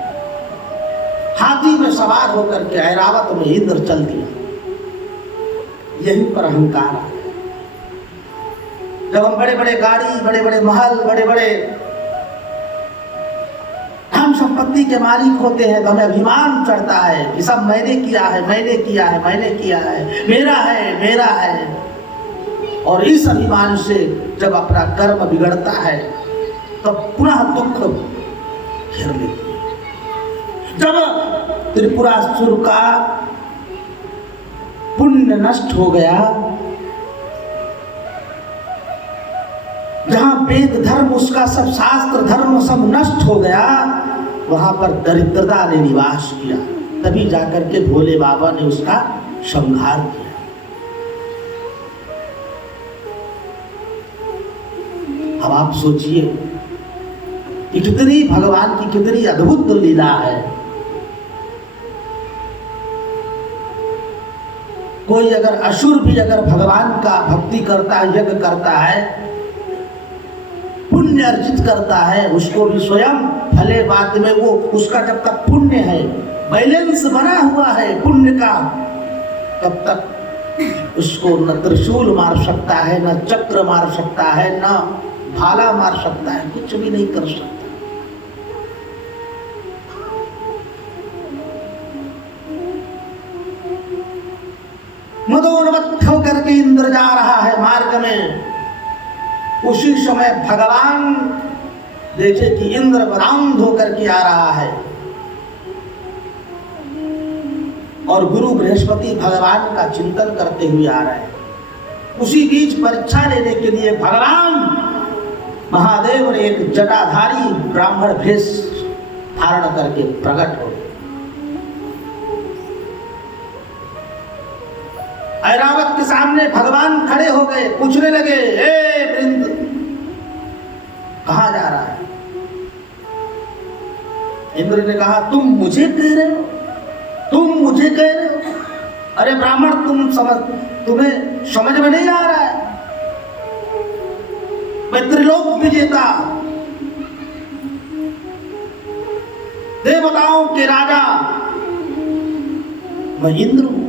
हाथी में सवार होकर के ऐरावत में इंद्र चल दिया। यहीं पर अहंकार आ। जब हम बड़े बड़े गाड़ी, बड़े बड़े महल, बड़े बड़े धन संपत्ति के मालिक होते हैं तो हमें अभिमान चढ़ता है कि सब मैंने किया है, मैंने किया है, मैंने किया है, मेरा है, मेरा है। और इस अभिमान से जब अपना कर्म बिगड़ता है तब पुनः दुख घेर लेती है। जब त्रिपुरासुर का पुण्य नष्ट हो गया, जहां वेद धर्म, उसका सब शास्त्र धर्म सब नष्ट हो गया, वहां पर दरिद्रता ने निवास किया। तभी जाकर के भोले बाबा ने उसका संहार किया। अब आप सोचिए कि कितनी भगवान की कितनी अद्भुत लीला है। कोई अगर असुर भी अगर भगवान का भक्ति करता है, यज्ञ करता है, पुण्य अर्जित करता है, उसको भी स्वयं भले बात में वो उसका जब तक पुण्य है, बैलेंस बना हुआ है पुण्य का, तब तक उसको न त्रिशूल मार सकता है, न चक्र मार सकता है, न भाला मार सकता है, कुछ भी नहीं कर सकता। मदोन्मत्त होकर के इंद्र जा रहा है मार्ग में। उसी समय भगवान देखे कि इंद्र बदाम धोकर के आ रहा है और गुरु बृहस्पति भगवान का चिंतन करते हुए आ रहे हैं। उसी बीच परीक्षा लेने के लिए भगवान महादेव ने एक जटाधारी ब्राह्मण भेष धारण करके प्रकट हो गए। ऐरावत के सामने भगवान खड़े हो गए, पूछने लगे, हे वृंद, कहां जा रहा है? इंद्र ने कहा, तुम मुझे कह रहे हो? तुम मुझे कह रहे हो? अरे ब्राह्मण, तुम्हें समझ में नहीं आ रहा है? मैं त्रिलोक विजेता, देवताओं के राजा, मैं इंद्र हूं।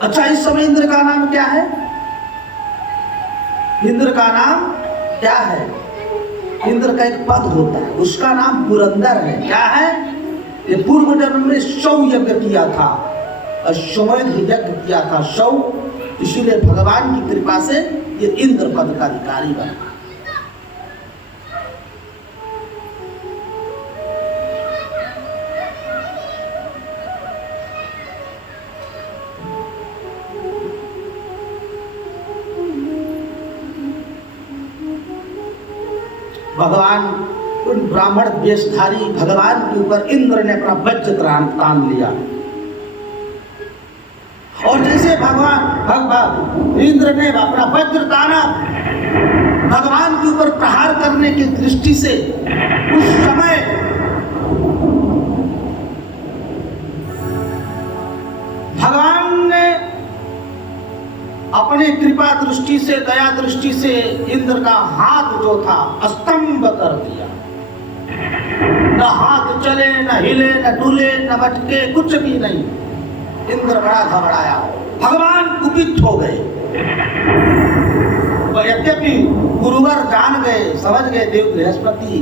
अच्छा, इस समय इंद्र का नाम क्या है? इंद्र का नाम क्या है? इंद्र का एक पद होता है, उसका नाम पुरंदर है। क्या है? ये पूर्व जन्म में शौ यज्ञ किया था, अश्वमेध यज्ञ किया था शौ, इसीलिए भगवान की कृपा से ये इंद्र पद का अधिकारी बना। भगवान उन ब्राह्मण वेशधारी भगवान के ऊपर इंद्र ने अपना वज्र तान लिया और जैसे भगवान इंद्र ने अपना वज्र ताना भगवान के ऊपर प्रहार करने की दृष्टि से, उस समय भगवान ने अपनी कृपा दृष्टि से, दया दृष्टि से इंद्र का हाथ जो था स्तंभ कर दिया। न हाथ चले, न हिले, न डुले, न मटके, कुछ भी नहीं। इंद्र बड़ा घबराया, भगवान कुपित हो गए। यद्यपि गुरुवर जान गए, समझ गए, देव बृहस्पति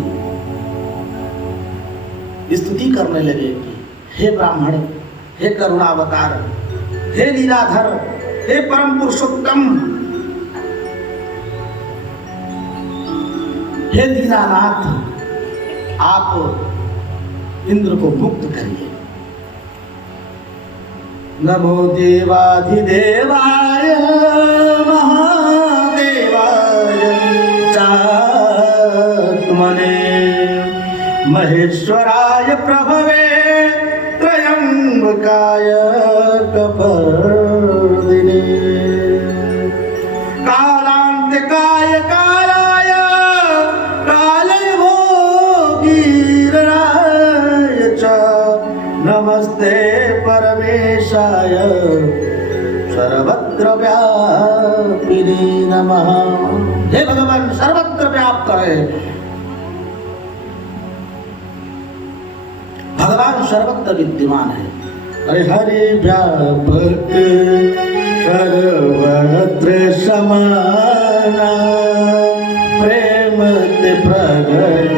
स्तुति करने लगे कि हे ब्राह्मण, हे करुणावतार, हे लीलाधर, हे परम पुरुषोत्तम, हे दीनानाथ, आप इंद्र को मुक्त करिए। नमो देवाधिदेवाय महादेवाय चात्मने महेश्वराय प्रभवे त्रयंबकाय कपर्दिने कालांतकाय कालाय कालय भोगीराय च नमस्ते परमेशाय सर्वत्र व्यापिने नमः। हे भगवान, सर्वत्र व्याप्त है भगवान, सर्वत्र विद्यमान है। हरे हरे व्यापक सर्वत्र समाना, प्रेम ते प्रगट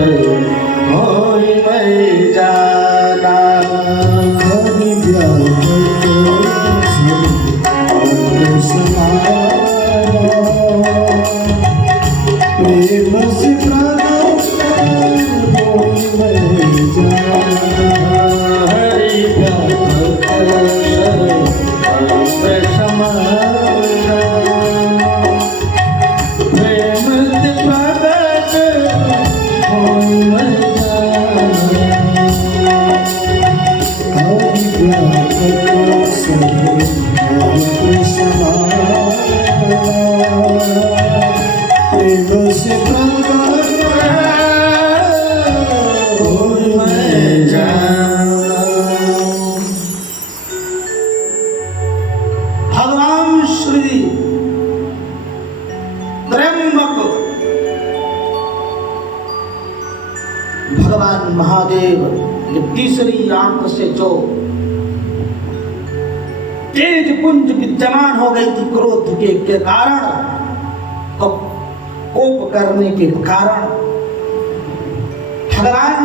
होई मैं जाना। हरि व्यापक सर्वत्र समाना, प्रेम से प्रगट होई मैं जाना। हरि व्यापक सर्वत्र समाना, प्रेम ते प्रगट होई मैं जाना। हरि व्यापक सर्वत्र समाना, प्रेम से प्रगट होई मैं जाना। भगवान श्री त्र्यंबक भगवान महादेव ये तीसरी आंख से जो तेज पुंज विद्यमान हो गई थी क्रोध के कारण, कोप करने के कारण, भगवान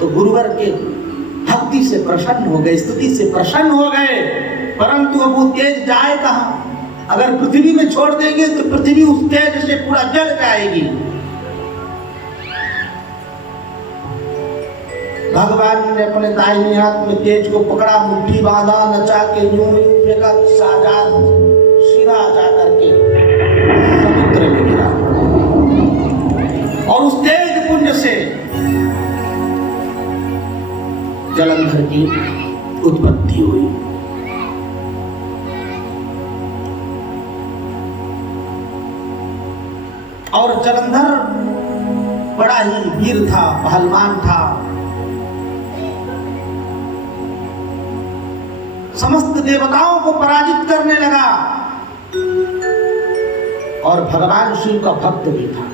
तो गुरुवर के भक्ति से प्रसन्न हो गए, स्तुति से प्रसन्न हो गए, परंतु अब वो तेज जाए कहां? अगर पृथ्वी में छोड़ देंगे तो पृथ्वी उस तेज से पूरा जल जाएगी। भगवान ने अपने दाहिने हाथ में तेज को पकड़ा, मुट्ठी बांधा, नचा के यूं फेंका, साजार सीधा जा करके समुद्र में गिरा और उस तेज पुंज से जलंधर की उत्पत्ति हुई। और जलंधर बड़ा ही वीर था, पहलवान था, समस्त देवताओं को पराजित करने लगा और भगवान शिव का भक्त भी था।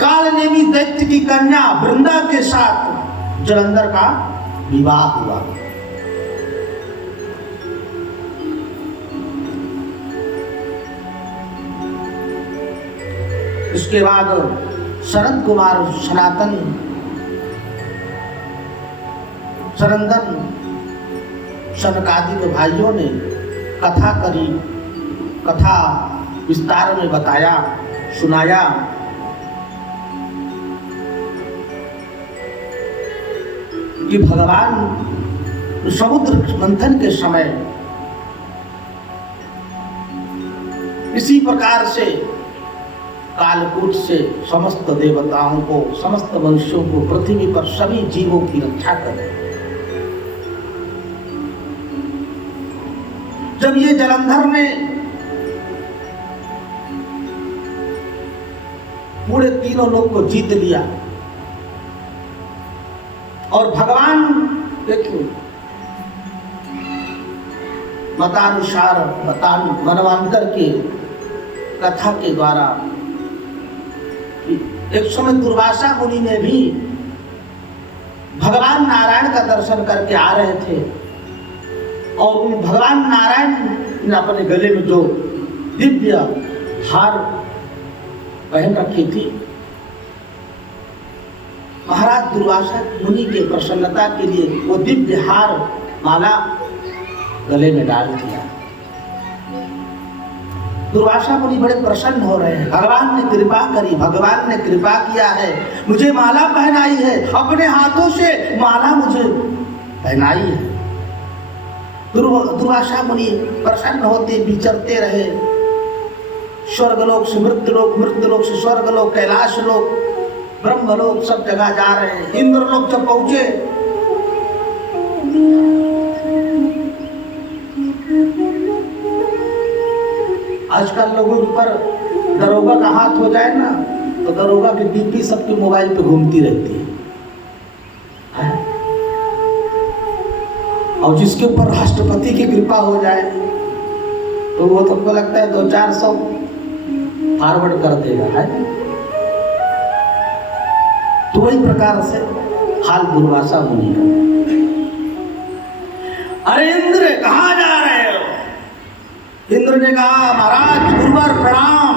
कालनेमी दैत्य की कन्या वृंदा के साथ जलंधर का विवाह हुआ। इसके बाद शरद कुमार सनंदन सनकादि के भाइयों ने कथा करी, कथा विस्तार में बताया, सुनाया। कि भगवान समुद्र मंथन के समय इसी प्रकार से कालकूट से समस्त देवताओं को, समस्त मनुष्यों को, पृथ्वी पर सभी जीवों की रक्षा करे। जब ये जलंधर ने पूरे तीनों लोग को जीत लिया और भगवान देखिए मतानुसार मनवांतर के कथा के द्वारा एक समय दुर्वासा मुनि ने भी भगवान नारायण का दर्शन करके आ रहे थे और उन भगवान नारायण ने अपने गले में जो दिव्य हार पहन रखी थी, महाराज दुर्वासा मुनि के प्रसन्नता के लिए वो दिव्य हार माला गले में डाल दिया। दुर्वासा मुनि बड़े प्रसन्न हो रहे हैं, भगवान ने कृपा करी, भगवान ने कृपा किया है, मुझे माला पहनाई है, अपने हाथों से माला मुझे पहनाई है। दुर्वासा मुनि प्रसन्न होते विचरते रहे, स्वर्गलोक से मृत्युलोक, मृत्युलोक से स्वर्गलोक, कैलाश लोक, ब्रह्मलोक, सब जगह जा रहे हैं। इंद्रलोक जब पहुंचे आजकल लोगों पर दरोगा का हाथ हो जाए ना तो दरोगा की डीपी सबके मोबाइल पे घूमती रहती है। और जिसके ऊपर राष्ट्रपति की कृपा हो जाए तो वो तुमको लगता है 200-400 फॉरवर्ड कर देगा, है। तो वही प्रकार से हाल दुर्वासा मुनि का। अरे इंद्र कहाँ जा रहे हो? इंद्र ने कहा महाराज गुरुवर प्रणाम।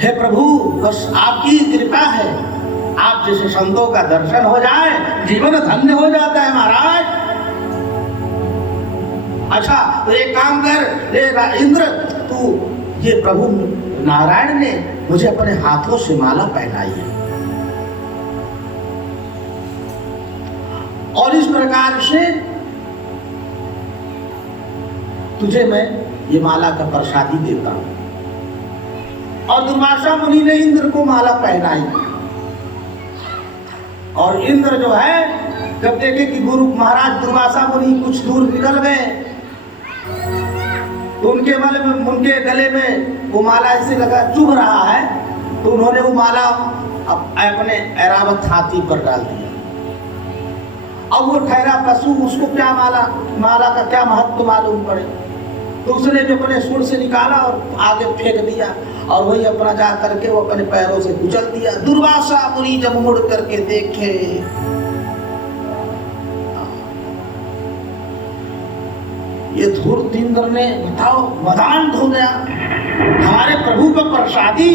हे प्रभु बस आपकी कृपा है, आप जैसे संतों का दर्शन हो जाए जीवन धन्य हो जाता है महाराज। अच्छा तो एक काम कर इंद्र, तू ये प्रभु नारायण ने मुझे अपने हाथों से माला पहनाई है और इस प्रकार से तुझे मैं ये माला का प्रसादी देता हूं। और दुर्वासा मुनि ने इंद्र को माला पहनाई और इंद्र जो है जब देखे कि गुरु महाराज दुर्वासा मुनि कुछ दूर निकल गए तो उनके गले में वो माला ऐसे लगा चुभ रहा है, तो उन्होंने वो माला अपने ऐरावत हाथी पर डाल दिया। अब वो ठहरा पशु, उसको क्या माला का क्या महत्व मालूम पड़े, तो उसने भी अपने सुर से निकाला और आगे फेंक दिया और वही अपना जा करके वो अपने पैरों से कुचल दिया। दुर्वासा मुनि जब मुड़ करके देखे ये धूर्त इंद्र ने बताओ मदान हो गया, हमारे प्रभु का प्रसादी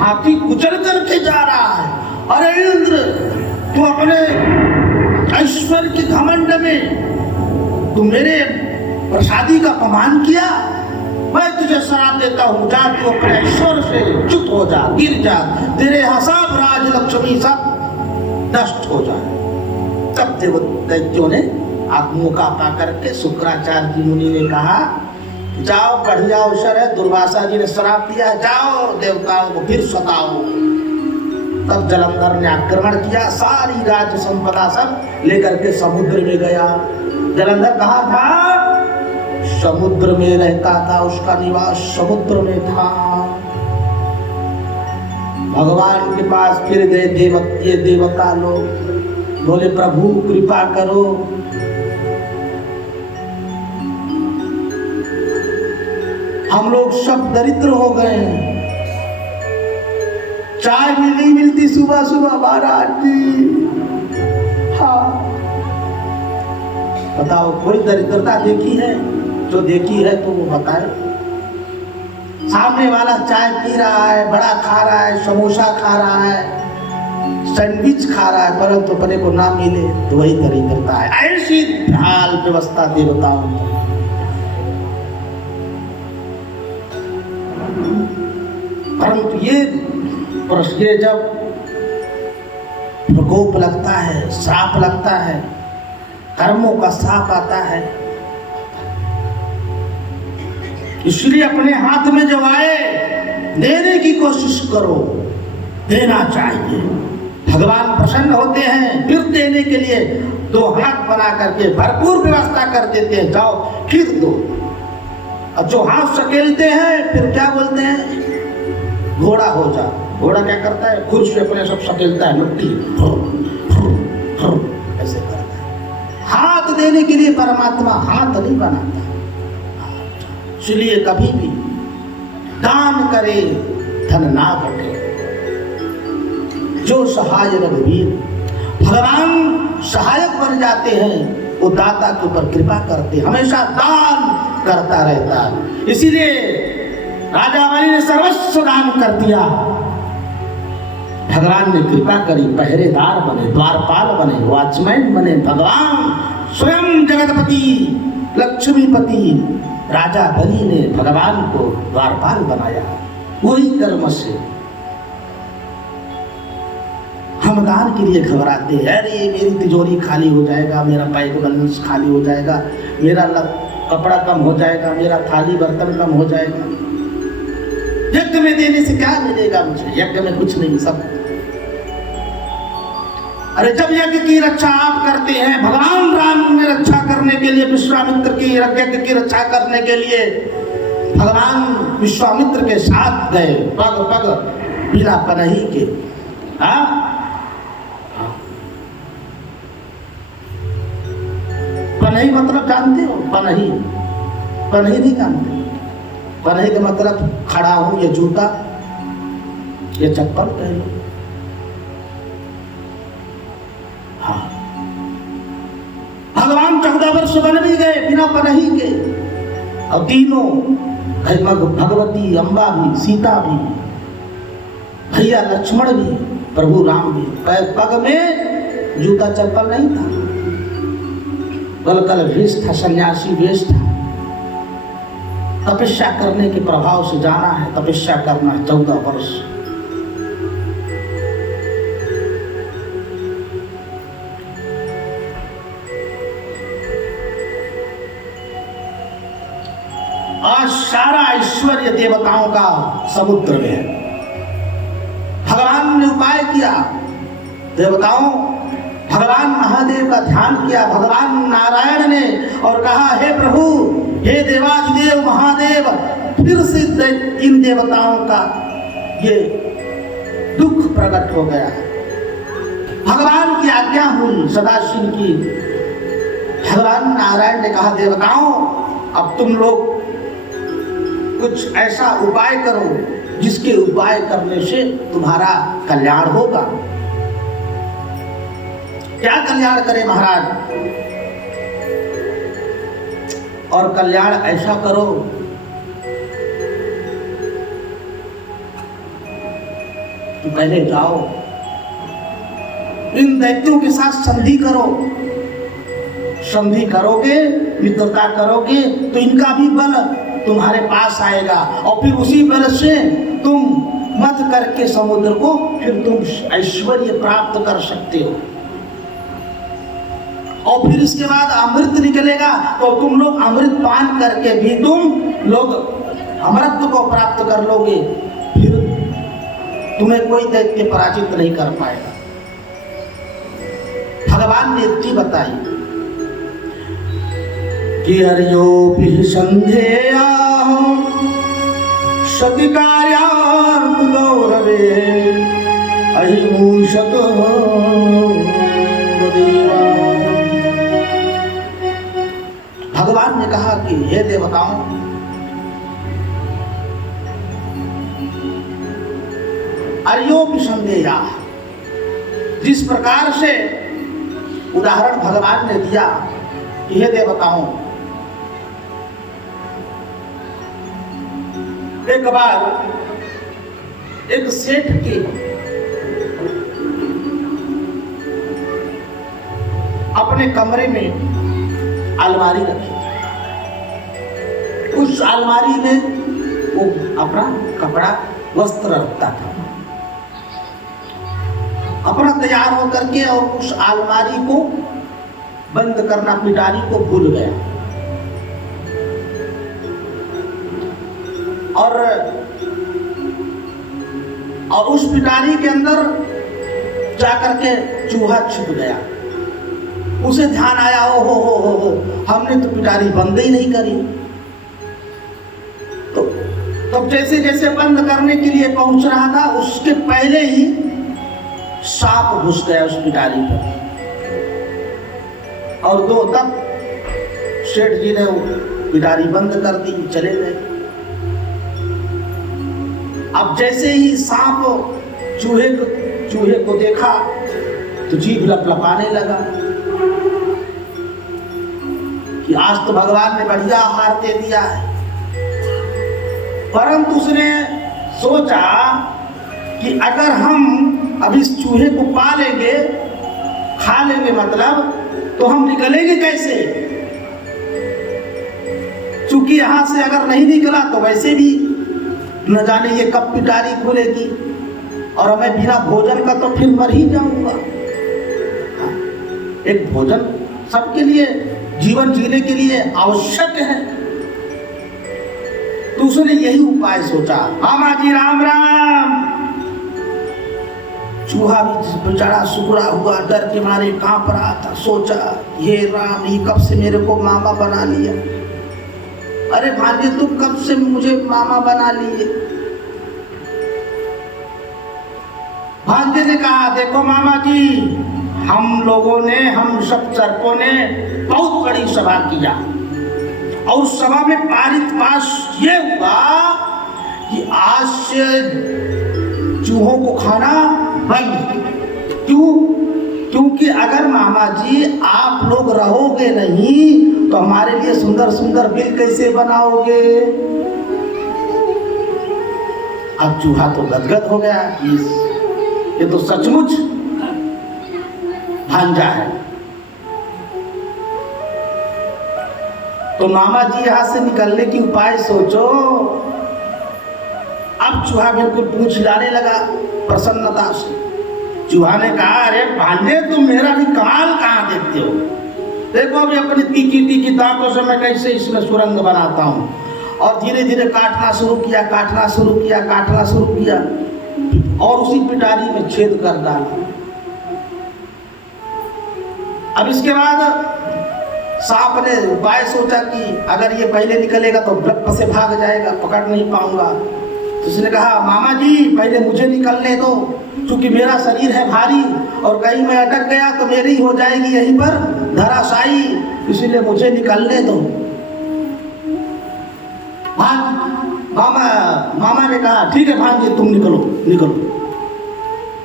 हाथी कुचल करके जा रहा है। अरे इंद्र तू अपने ऐश्वर्य के घमंड में तू मेरे प्रसादी का अपमान किया, मैं तुझे श्राप देता हूँ, जा तू अपने ऐश्वर्य से च्युत हो जा, गिर जा, तेरे यहाँ सब राज लक्ष्मी सब नष्ट हो जाए। तब देव दैत्यों ने मौका पा करके शुक्राचार्य जी मुनि ने कहा, जाओ बढ़िया अवसर है, दुर्वासा जी ने श्राप दिया, जाओ देवताओं को फिर सताओ। तब जलंधर ने आक्रमण किया, सारी राज संपदा सब लेकर के समुद्र में गया। जलंधर कहाँ था? समुद्र में रहता था, उसका निवास समुद्र में था। भगवान के पास फिर गए ये देवता लोग, बोले प्रभु कृपा करो, हम लोग सब दरिद्र हो गए हैं, चाय भी नहीं मिलती सुबह सुबह महाराज जी। हाँ बताओ, कोई दरिद्रता देखी है? जो देखी है तो वो बताए। सामने वाला चाय पी रहा है, बड़ा खा रहा है, समोसा खा रहा है, सैंडविच खा रहा है, परंतु अपने को ना मिले तो वही दरिद्रता है। ऐसी हाल व्यवस्था देवताओं की। परंतु ये जब प्रकोप लगता है, श्राप लगता है, कर्मों का श्राप आता है, इसलिए अपने हाथ में जब आए देने की कोशिश करो, देना चाहिए। भगवान प्रसन्न होते हैं, फिर देने के लिए दो हाथ बना करके भरपूर व्यवस्था कर देते हैं, जाओ फिर दो। और जो हाथ सकेलते हैं फिर क्या बोलते हैं? घोड़ा हो जा। घोड़ा क्या करता है? खुद से अपने सब सकेलता है, मिट्टी ऐसे करता है। हाथ देने के लिए परमात्मा हाथ नहीं बनाता। इसलिए कभी भी दान करे धन ना बटे, जो सहाय रघुवीर। भगवान सहायक बन जाते हैं, वो दाता के ऊपर कृपा करते, हमेशा दान करता रहता है। इसीलिए राजा बलि ने सर्वस्व दान कर दिया, भगवान ने कृपा करी, पहरेदार बने, द्वारपाल बने, वॉचमैन बने। भगवान स्वयं जगतपति लक्ष्मीपति राजा बलि ने भगवान को द्वारपाल बनाया। वही कर्म से हम दान के लिए घबराते हैं, अरे मेरी तिजोरी खाली हो जाएगा, मेरा बैंक बैलेंस खाली हो जाएगा, मेरा कपड़ा कम हो जाएगा, मेरा थाली बर्तन कम हो जाएगा। यज्ञ में देने से क्या मिलेगा मुझे? यज्ञ में कुछ नहीं, सब। अरे जब यज्ञ की रक्षा आप करते हैं, भगवान राम ने रक्षा करने के लिए, विश्वामित्र की यज्ञ की रक्षा करने के लिए भगवान विश्वामित्र के साथ गए, पग पग बिना पनही के। पनही मतलब जानते हो? पनही नहीं जानते? पनही का मतलब खड़ा हूं, ये जूता, ये चप्पल पहनो। हाँ, भगवान 14 वर्ष बन भी गए बिना पनही के, और तीनों भगवती अम्बा भी, सीता भी, भैया लक्ष्मण भी, प्रभु राम भी, पग में जूता चप्पल नहीं था, गलगल वेश था, सन्यासी वेश था। तपस्या करने के प्रभाव से जाना है, तपस्या करना 14 वर्ष। आज सारा ऐश्वर्य देवताओं का समुद्र में है। भगवान ने उपाय किया, देवताओं, भगवान महादेव का ध्यान किया, भगवान नारायण ने, और कहा, हे प्रभु, हे देवाधिदेव महादेव, फिर से इन देवताओं का ये दुख प्रकट हो गया। भगवान की आज्ञा हुई, सदाशिव की। भगवान नारायण ने कहा, देवताओं, अब तुम लोग कुछ ऐसा उपाय करो जिसके उपाय करने से तुम्हारा कल्याण होगा। क्या कल्याण करे महाराज? और कल्याण ऐसा करो, तो पहले जाओ इन दैत्यों के साथ संधि करो। संधि करोगे, मित्रता करोगे, तो इनका भी बल तुम्हारे पास आएगा और फिर उसी बल से तुम मथ करके समुद्र को फिर तुम ऐश्वर्य प्राप्त कर सकते हो। और फिर इसके बाद अमृत निकलेगा तो तुम लोग अमृत पान करके भी तुम लोग अमरत्व को प्राप्त कर लोगे, फिर तुम्हें कोई दैत्य पराजित नहीं कर पाएगा। भगवान ने युक्ति बताई कि हरियोपि संध्येया सति कार्यार्थ गौरवे अहिमूषक भगवान ने कहा कि हे देवताओं, अर्योपि संध्येया, जिस प्रकार से उदाहरण भगवान ने दिया कि हे देवताओं, एक बार एक सेठ की अपने कमरे में अलमारी रखी। उस अलमारी में वो अपना कपड़ा वस्त्र रखता था। अपना तैयार होकर के और उस अलमारी को बंद करना, पिटारी को भूल गया और उस पिटारी के अंदर जाकर के चूहा छिप गया। उसे ध्यान आया, ओ हो, हमने तो पिटारी बंद ही नहीं करी। तो तब जैसे जैसे बंद करने के लिए पहुंच रहा था, उसके पहले ही सांप घुस गया उस पिटारी पर और दो तब सेठ जी ने पिटारी बंद कर दी, चले गए। अब जैसे ही सांप चूहे को देखा तो जीभ लपलपाने लगा कि आज तो भगवान ने बढ़िया आहार दे दिया है। परंतु उसने सोचा कि अगर हम अब इस चूहे को पा लेंगे, खा लेंगे, मतलब तो हम निकलेंगे कैसे? चूंकि यहां से अगर नहीं निकला तो वैसे भी न जाने ये कब पिटारी खुलेगी और मैं बिना भोजन का तो फिर मर ही जाऊंगा। एक भोजन सबके लिए, जीवन जीने के लिए आवश्यक है। तो उसने यही उपाय सोचा। मामा जी राम राम। चूहा भी बेचारा सुगड़ा हुआ डर के मारे कांप रहा था। सोचा, ये राम, ये कब से मेरे को मामा बना लिया? अरे भांजे, तुम कब से मुझे मामा बना लिए? भांजे ने कहा, देखो मामा जी, हम लोगों ने, हम सब सर्पों ने बहुत बड़ी सभा किया और उस सभा में पारित पास ये हुआ कि आज से चूहों को खाना बंद। क्यों? क्योंकि अगर मामा जी आप लोग रहोगे नहीं तो हमारे लिए सुंदर सुंदर बिल कैसे बनाओगे? अब चूहा तो गदगद हो गया कि ये तो सचमुच भांजा है। तो मामा जी यहां से निकलने की उपाय सोचो। अब चूहा बिल्कुल पूछ लाने लगा प्रसन्नता से। चूहा ने कहा, अरे भांजे, तुम मेरा भी कमाल कहाँ देखते हो? देखो अभी अपनी तीखी तीखी दांतों से मैं कैसे इसमें सुरंग बनाता हूँ। और धीरे धीरे काटना शुरू किया और उसी पिटारी में छेद कर डाला। अब इसके बाद सांप ने उपाय सोचा कि अगर ये पहले निकलेगा तो ब्लप से भाग जाएगा, पकड़ नहीं पाऊंगा। तो उसने कहा, मामा जी पहले मुझे निकलने दो, क्योंकि मेरा शरीर है भारी और कहीं मैं अटक गया तो मेरी हो जाएगी यहीं पर धराशायी, इसलिए मुझे निकलने दो। मामा ने कहा, ठीक है भांजे, तुम निकलो।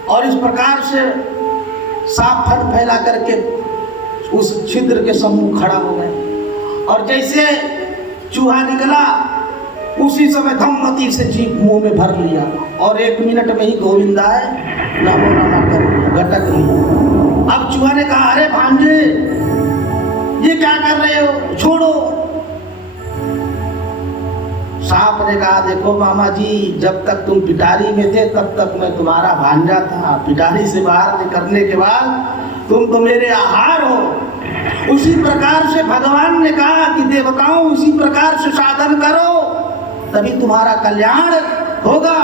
और इस प्रकार से सांप फट फैला करके उस छिद्र के सम्मुख खड़ा हो गया। और जैसे चूहा निकला उसी समय धम्मती से जीभ मुंह में भर लिया और 1 मिनट में ही गोविंदाय नमो नमः कर गटक लिया। अब चूहा ने कहा, अरे भांजे, ये क्या कर रहे हो? छोड़ो। सांप ने कहा देखो मामा जी, जब तक तुम पिटारी में थे तब तक मैं तुम्हारा भांजा था, पिटारी से बाहर निकलने के बाद तुम तो मेरे आहार हो। उसी प्रकार से भगवान ने कहा कि देवताओं उसी प्रकार से साधन करो तभी तुम्हारा कल्याण होगा।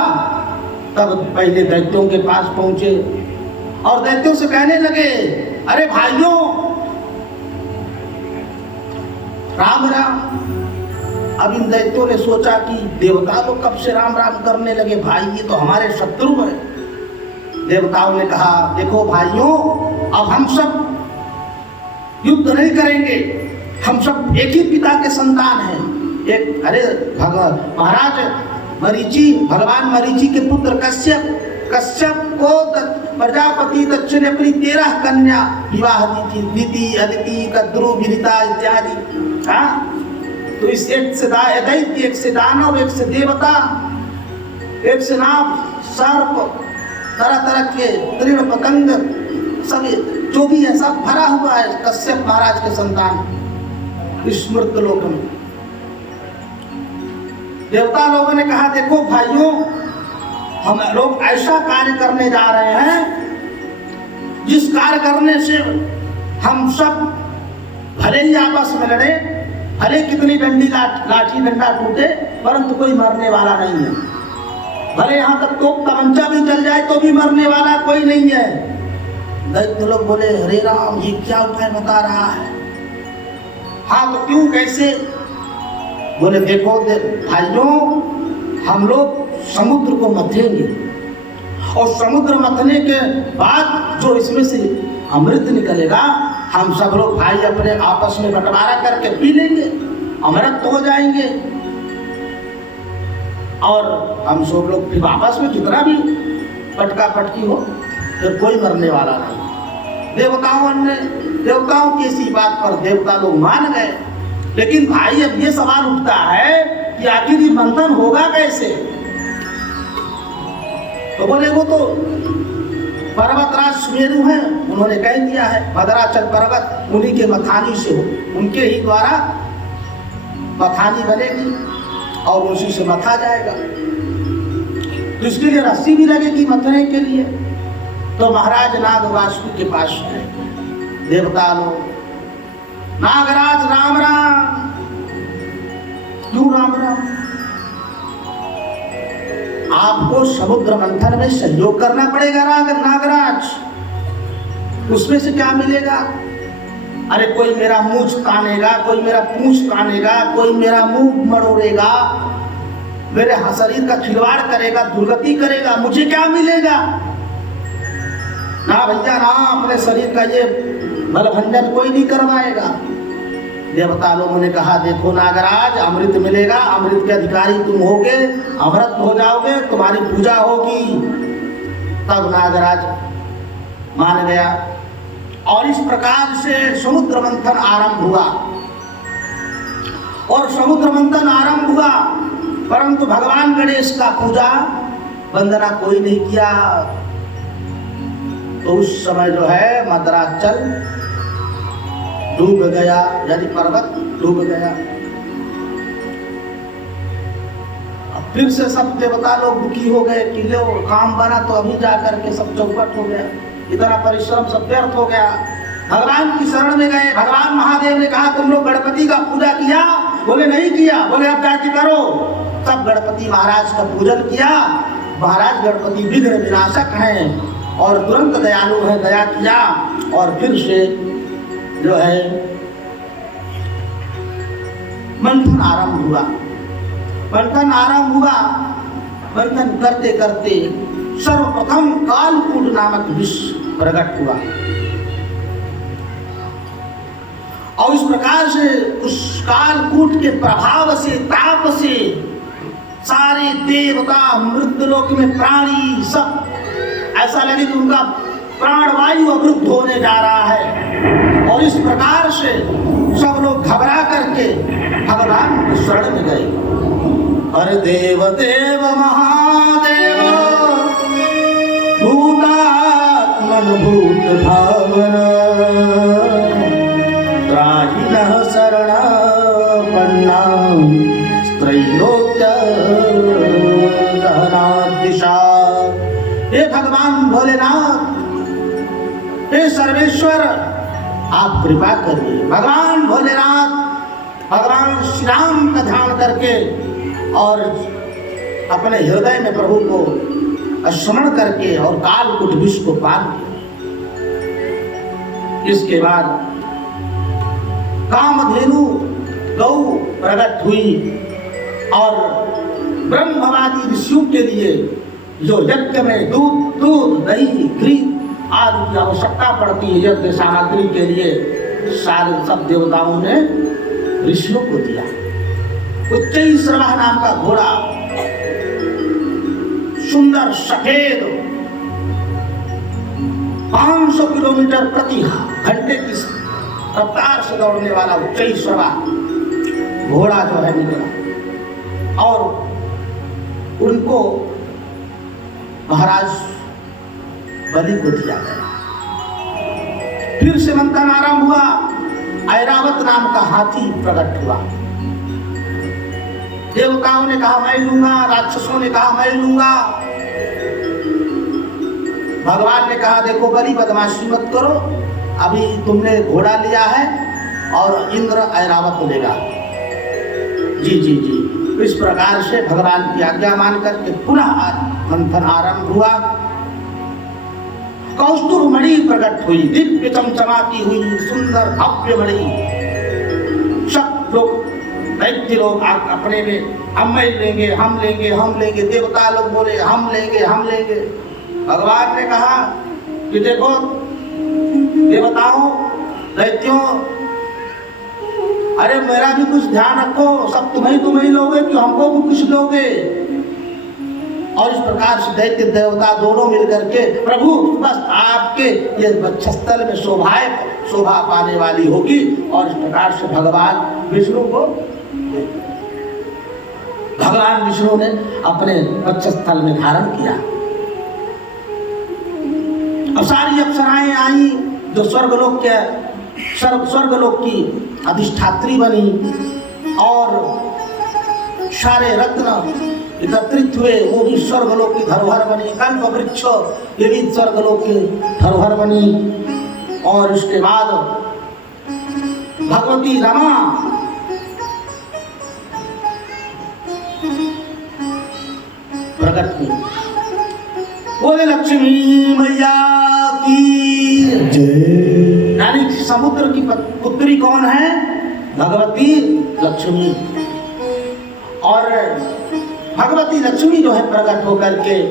तब पहले दैत्यों के पास पहुंचे और दैत्यों से कहने लगे, अरे भाइयों, राम राम। अब इन दैत्यों ने सोचा कि देवता तो कब से राम राम करने लगे, भाई ये तो हमारे शत्रु हैं। देवताओं ने कहा देखो भाइयों, अब हम सब युद्ध नहीं करेंगे, हम सब एक ही पिता के संतान हैं। एक अरे महाराज मरीचि, भगवान मरीचि के पुत्र कश्यप को प्रजापति दक्ष ने अपनी 13 कन्या विवाह दी थी, दिति, अदिति, कद्रु, विदिता इत्यादि। हाँ, तो इस एक से दैत्य, एक से दानव, एक से देवता, एक से नाग, सर्प, तरह तरह के तृण पतंग, सब जो भी है सब भरा हुआ है कश्यप महाराज के संतान इस मृत लोक में। देवता लोगों ने कहा देखो भाइयों, हम लोग ऐसा कार्य करने जा रहे हैं जिस कार्य करने से हम सब भले ही आपस में लड़े, भले कितनी लाठी डंडा टूटे, परंतु कोई मरने वाला नहीं है। भले यहाँ तक तोप तमंचा भी चल जाए तो भी मरने वाला कोई नहीं है। दैत्य लोग बोले हरे राम, ये क्या उपाय बता रहा है? हाँ तो क्यों, कैसे? बोले देखो भाइयों, हम लोग समुद्र को मथेंगे और समुद्र मथने के बाद जो इसमें से अमृत निकलेगा, हम सब लोग भाई अपने आपस में बंटवारा करके पी लेंगे, अमृत हो जाएंगे और हम सब लोग फिर आपस में कितना भी पटका पटकी हो फिर कोई मरने वाला नहीं। देवताओं की इसी बात पर देवता लोग मान गए। लेकिन भाई अब ये सवाल उठता है कि आखिर ये मंथन होगा कैसे? तो बोले वो तो पर्वतराज सुमेरु है, उन्होंने कह दिया है भद्राचल पर्वत उन्हीं के मथानी से हो, उनके ही द्वारा मथानी बनेगी और उसी से मथा जाएगा। तो इसके लिए रस्सी भी लगेगी मथने के लिए। तो महाराज नाग वासुकी के पास गए देवता लोग, नागराज राम राम। क्यों राम राम? आपको समुद्र मंथन में सहयोग करना पड़ेगा नागराज, उसमें से क्या मिलेगा? अरे कोई मेरा मूंछ कानेगा, कोई मेरा पूंछ कानेगा, कोई मेरा मुंह मरोड़ेगा, मेरे शरीर का खिलवाड़ करेगा, दुर्गति करेगा, मुझे क्या मिलेगा? ना भैया ना, अपने शरीर का ये बलभंजन कोई नहीं करवाएगा। देवता लोगों ने कहा देखो नागराज, अमृत मिलेगा, अमृत के अधिकारी तुम होगे, अमृत हो जाओगे, तुम्हारी पूजा होगी। तब नागराज मान गया और इस प्रकार से समुद्र मंथन आरंभ हुआ। और समुद्र मंथन आरंभ हुआ, परंतु भगवान गणेश का पूजा वंदना कोई नहीं किया। तो उस समय जो है मद्राचल डूब गया, यानी पर्वत डूब गया। अब फिर से सब देवता लोग दुखी हो गए कि लो काम बना तो अभी जा करके सब चौपट हो गया, इतना परिश्रम सब व्यर्थ हो गया। भगवान की शरण में गए। भगवान महादेव ने कहा तुम लोग गणपति का पूजा किया? बोले नहीं किया। बोले अब जाके करो। तब गणपति महाराज का पूजन किया। महाराज गणपति विघ्न विनाशक हैं और तुरंत दयालु है, दया किया और फिर से जो है मंथन आरंभ हुआ। मंथन आरंभ हुआ, मंथन करते करते सर्वप्रथम कालकूट नामक विष प्रकट हुआ और इस प्रकार से उस कालकूट के प्रभाव से, ताप से सारे देवता, मृत्युलोक में प्राणी सब ऐसा लगे कि उनका प्राणवायु अवरुद्ध होने जा रहा है। और इस प्रकार से सब लोग घबरा करके भगवान की शरण में गए। अरे देव देव महादेव भूतात्मन भूत भावना त्राहि नः शरणं पन्ना त्रैलोक्य सर्वेश्वर आप कृपा करिए। भगवान भोलेनाथ भगवान श्री राम का ध्यान करके और अपने हृदय में प्रभु को स्मरण करके और कालकूट विष को पार किया। इसके बाद कामधेनु गौ प्रकट हुई और ब्रह्मवादी ऋषियों के लिए जो यज्ञ में दूध दही घी आदि की आवश्यकता पड़ती है यज्ञ सामग्री के लिए, सारे सब देवताओं ने ऋषियों को दिया। उच्चैःश्रवः नाम का घोड़ा, सुंदर सफेद 500 किलोमीटर प्रति घंटे की रफ्तार से दौड़ने वाला उच्चैःश्रवः घोड़ा जो है निकला और उनको महाराज बलि को दिया गया। फिर से मंथन आरंभ हुआ। ऐरावत नाम का हाथी प्रकट हुआ। देवताओं ने कहा मैं लूंगा, राक्षसों ने कहा मैं लूंगा। भगवान ने कहा देखो बलि बदमाशी मत करो, अभी तुमने घोड़ा लिया है और इंद्र ऐरावत लेगा। जी जी जी। इस प्रकार से भगवान की आज्ञा मान करके पुनः मंथन आरंभ हुआ। कौस्तुभ मणि प्रकट हुई, दिव्य चमचमाती हुई सुंदर भव्य मणि। सब लोग दैत्य लोग अपने में हम लेंगे हम लेंगे हम लेंगे, देवता लोग बोले हम लेंगे हम लेंगे। भगवान ने कहा कि देखो देवताओं दैत्यों, अरे मेरा भी कुछ ध्यान रखो, सब तुम्हें ही लोगे कि हमको भी कुछ लोगे। और इस प्रकार से दैत्य देवता दोनों मिलकर के प्रभु बस आपके ये वक्षस्थल में शोभा पाने वाली होगी। और इस प्रकार से भगवान विष्णु ने अपने वक्षस्थल में धारण किया। अब सारी अप्सराएं आई जो स्वर्गलोक की अधिष्ठात्री बनी और सारे रत्न एकत्रित हुए, वो भी स्वर्गलोक की धरोहर बनी। कल्प वृक्ष ये भी स्वर्गलोक की धरोहर बनी। और इसके बाद भगवती रमा प्रकट हुई। बोले लक्ष्मी मैया की जय। यानी समुद्र की पुत्री कौन है? भगवती लक्ष्मी। और भगवती लक्ष्मी जो है प्रकट होकर के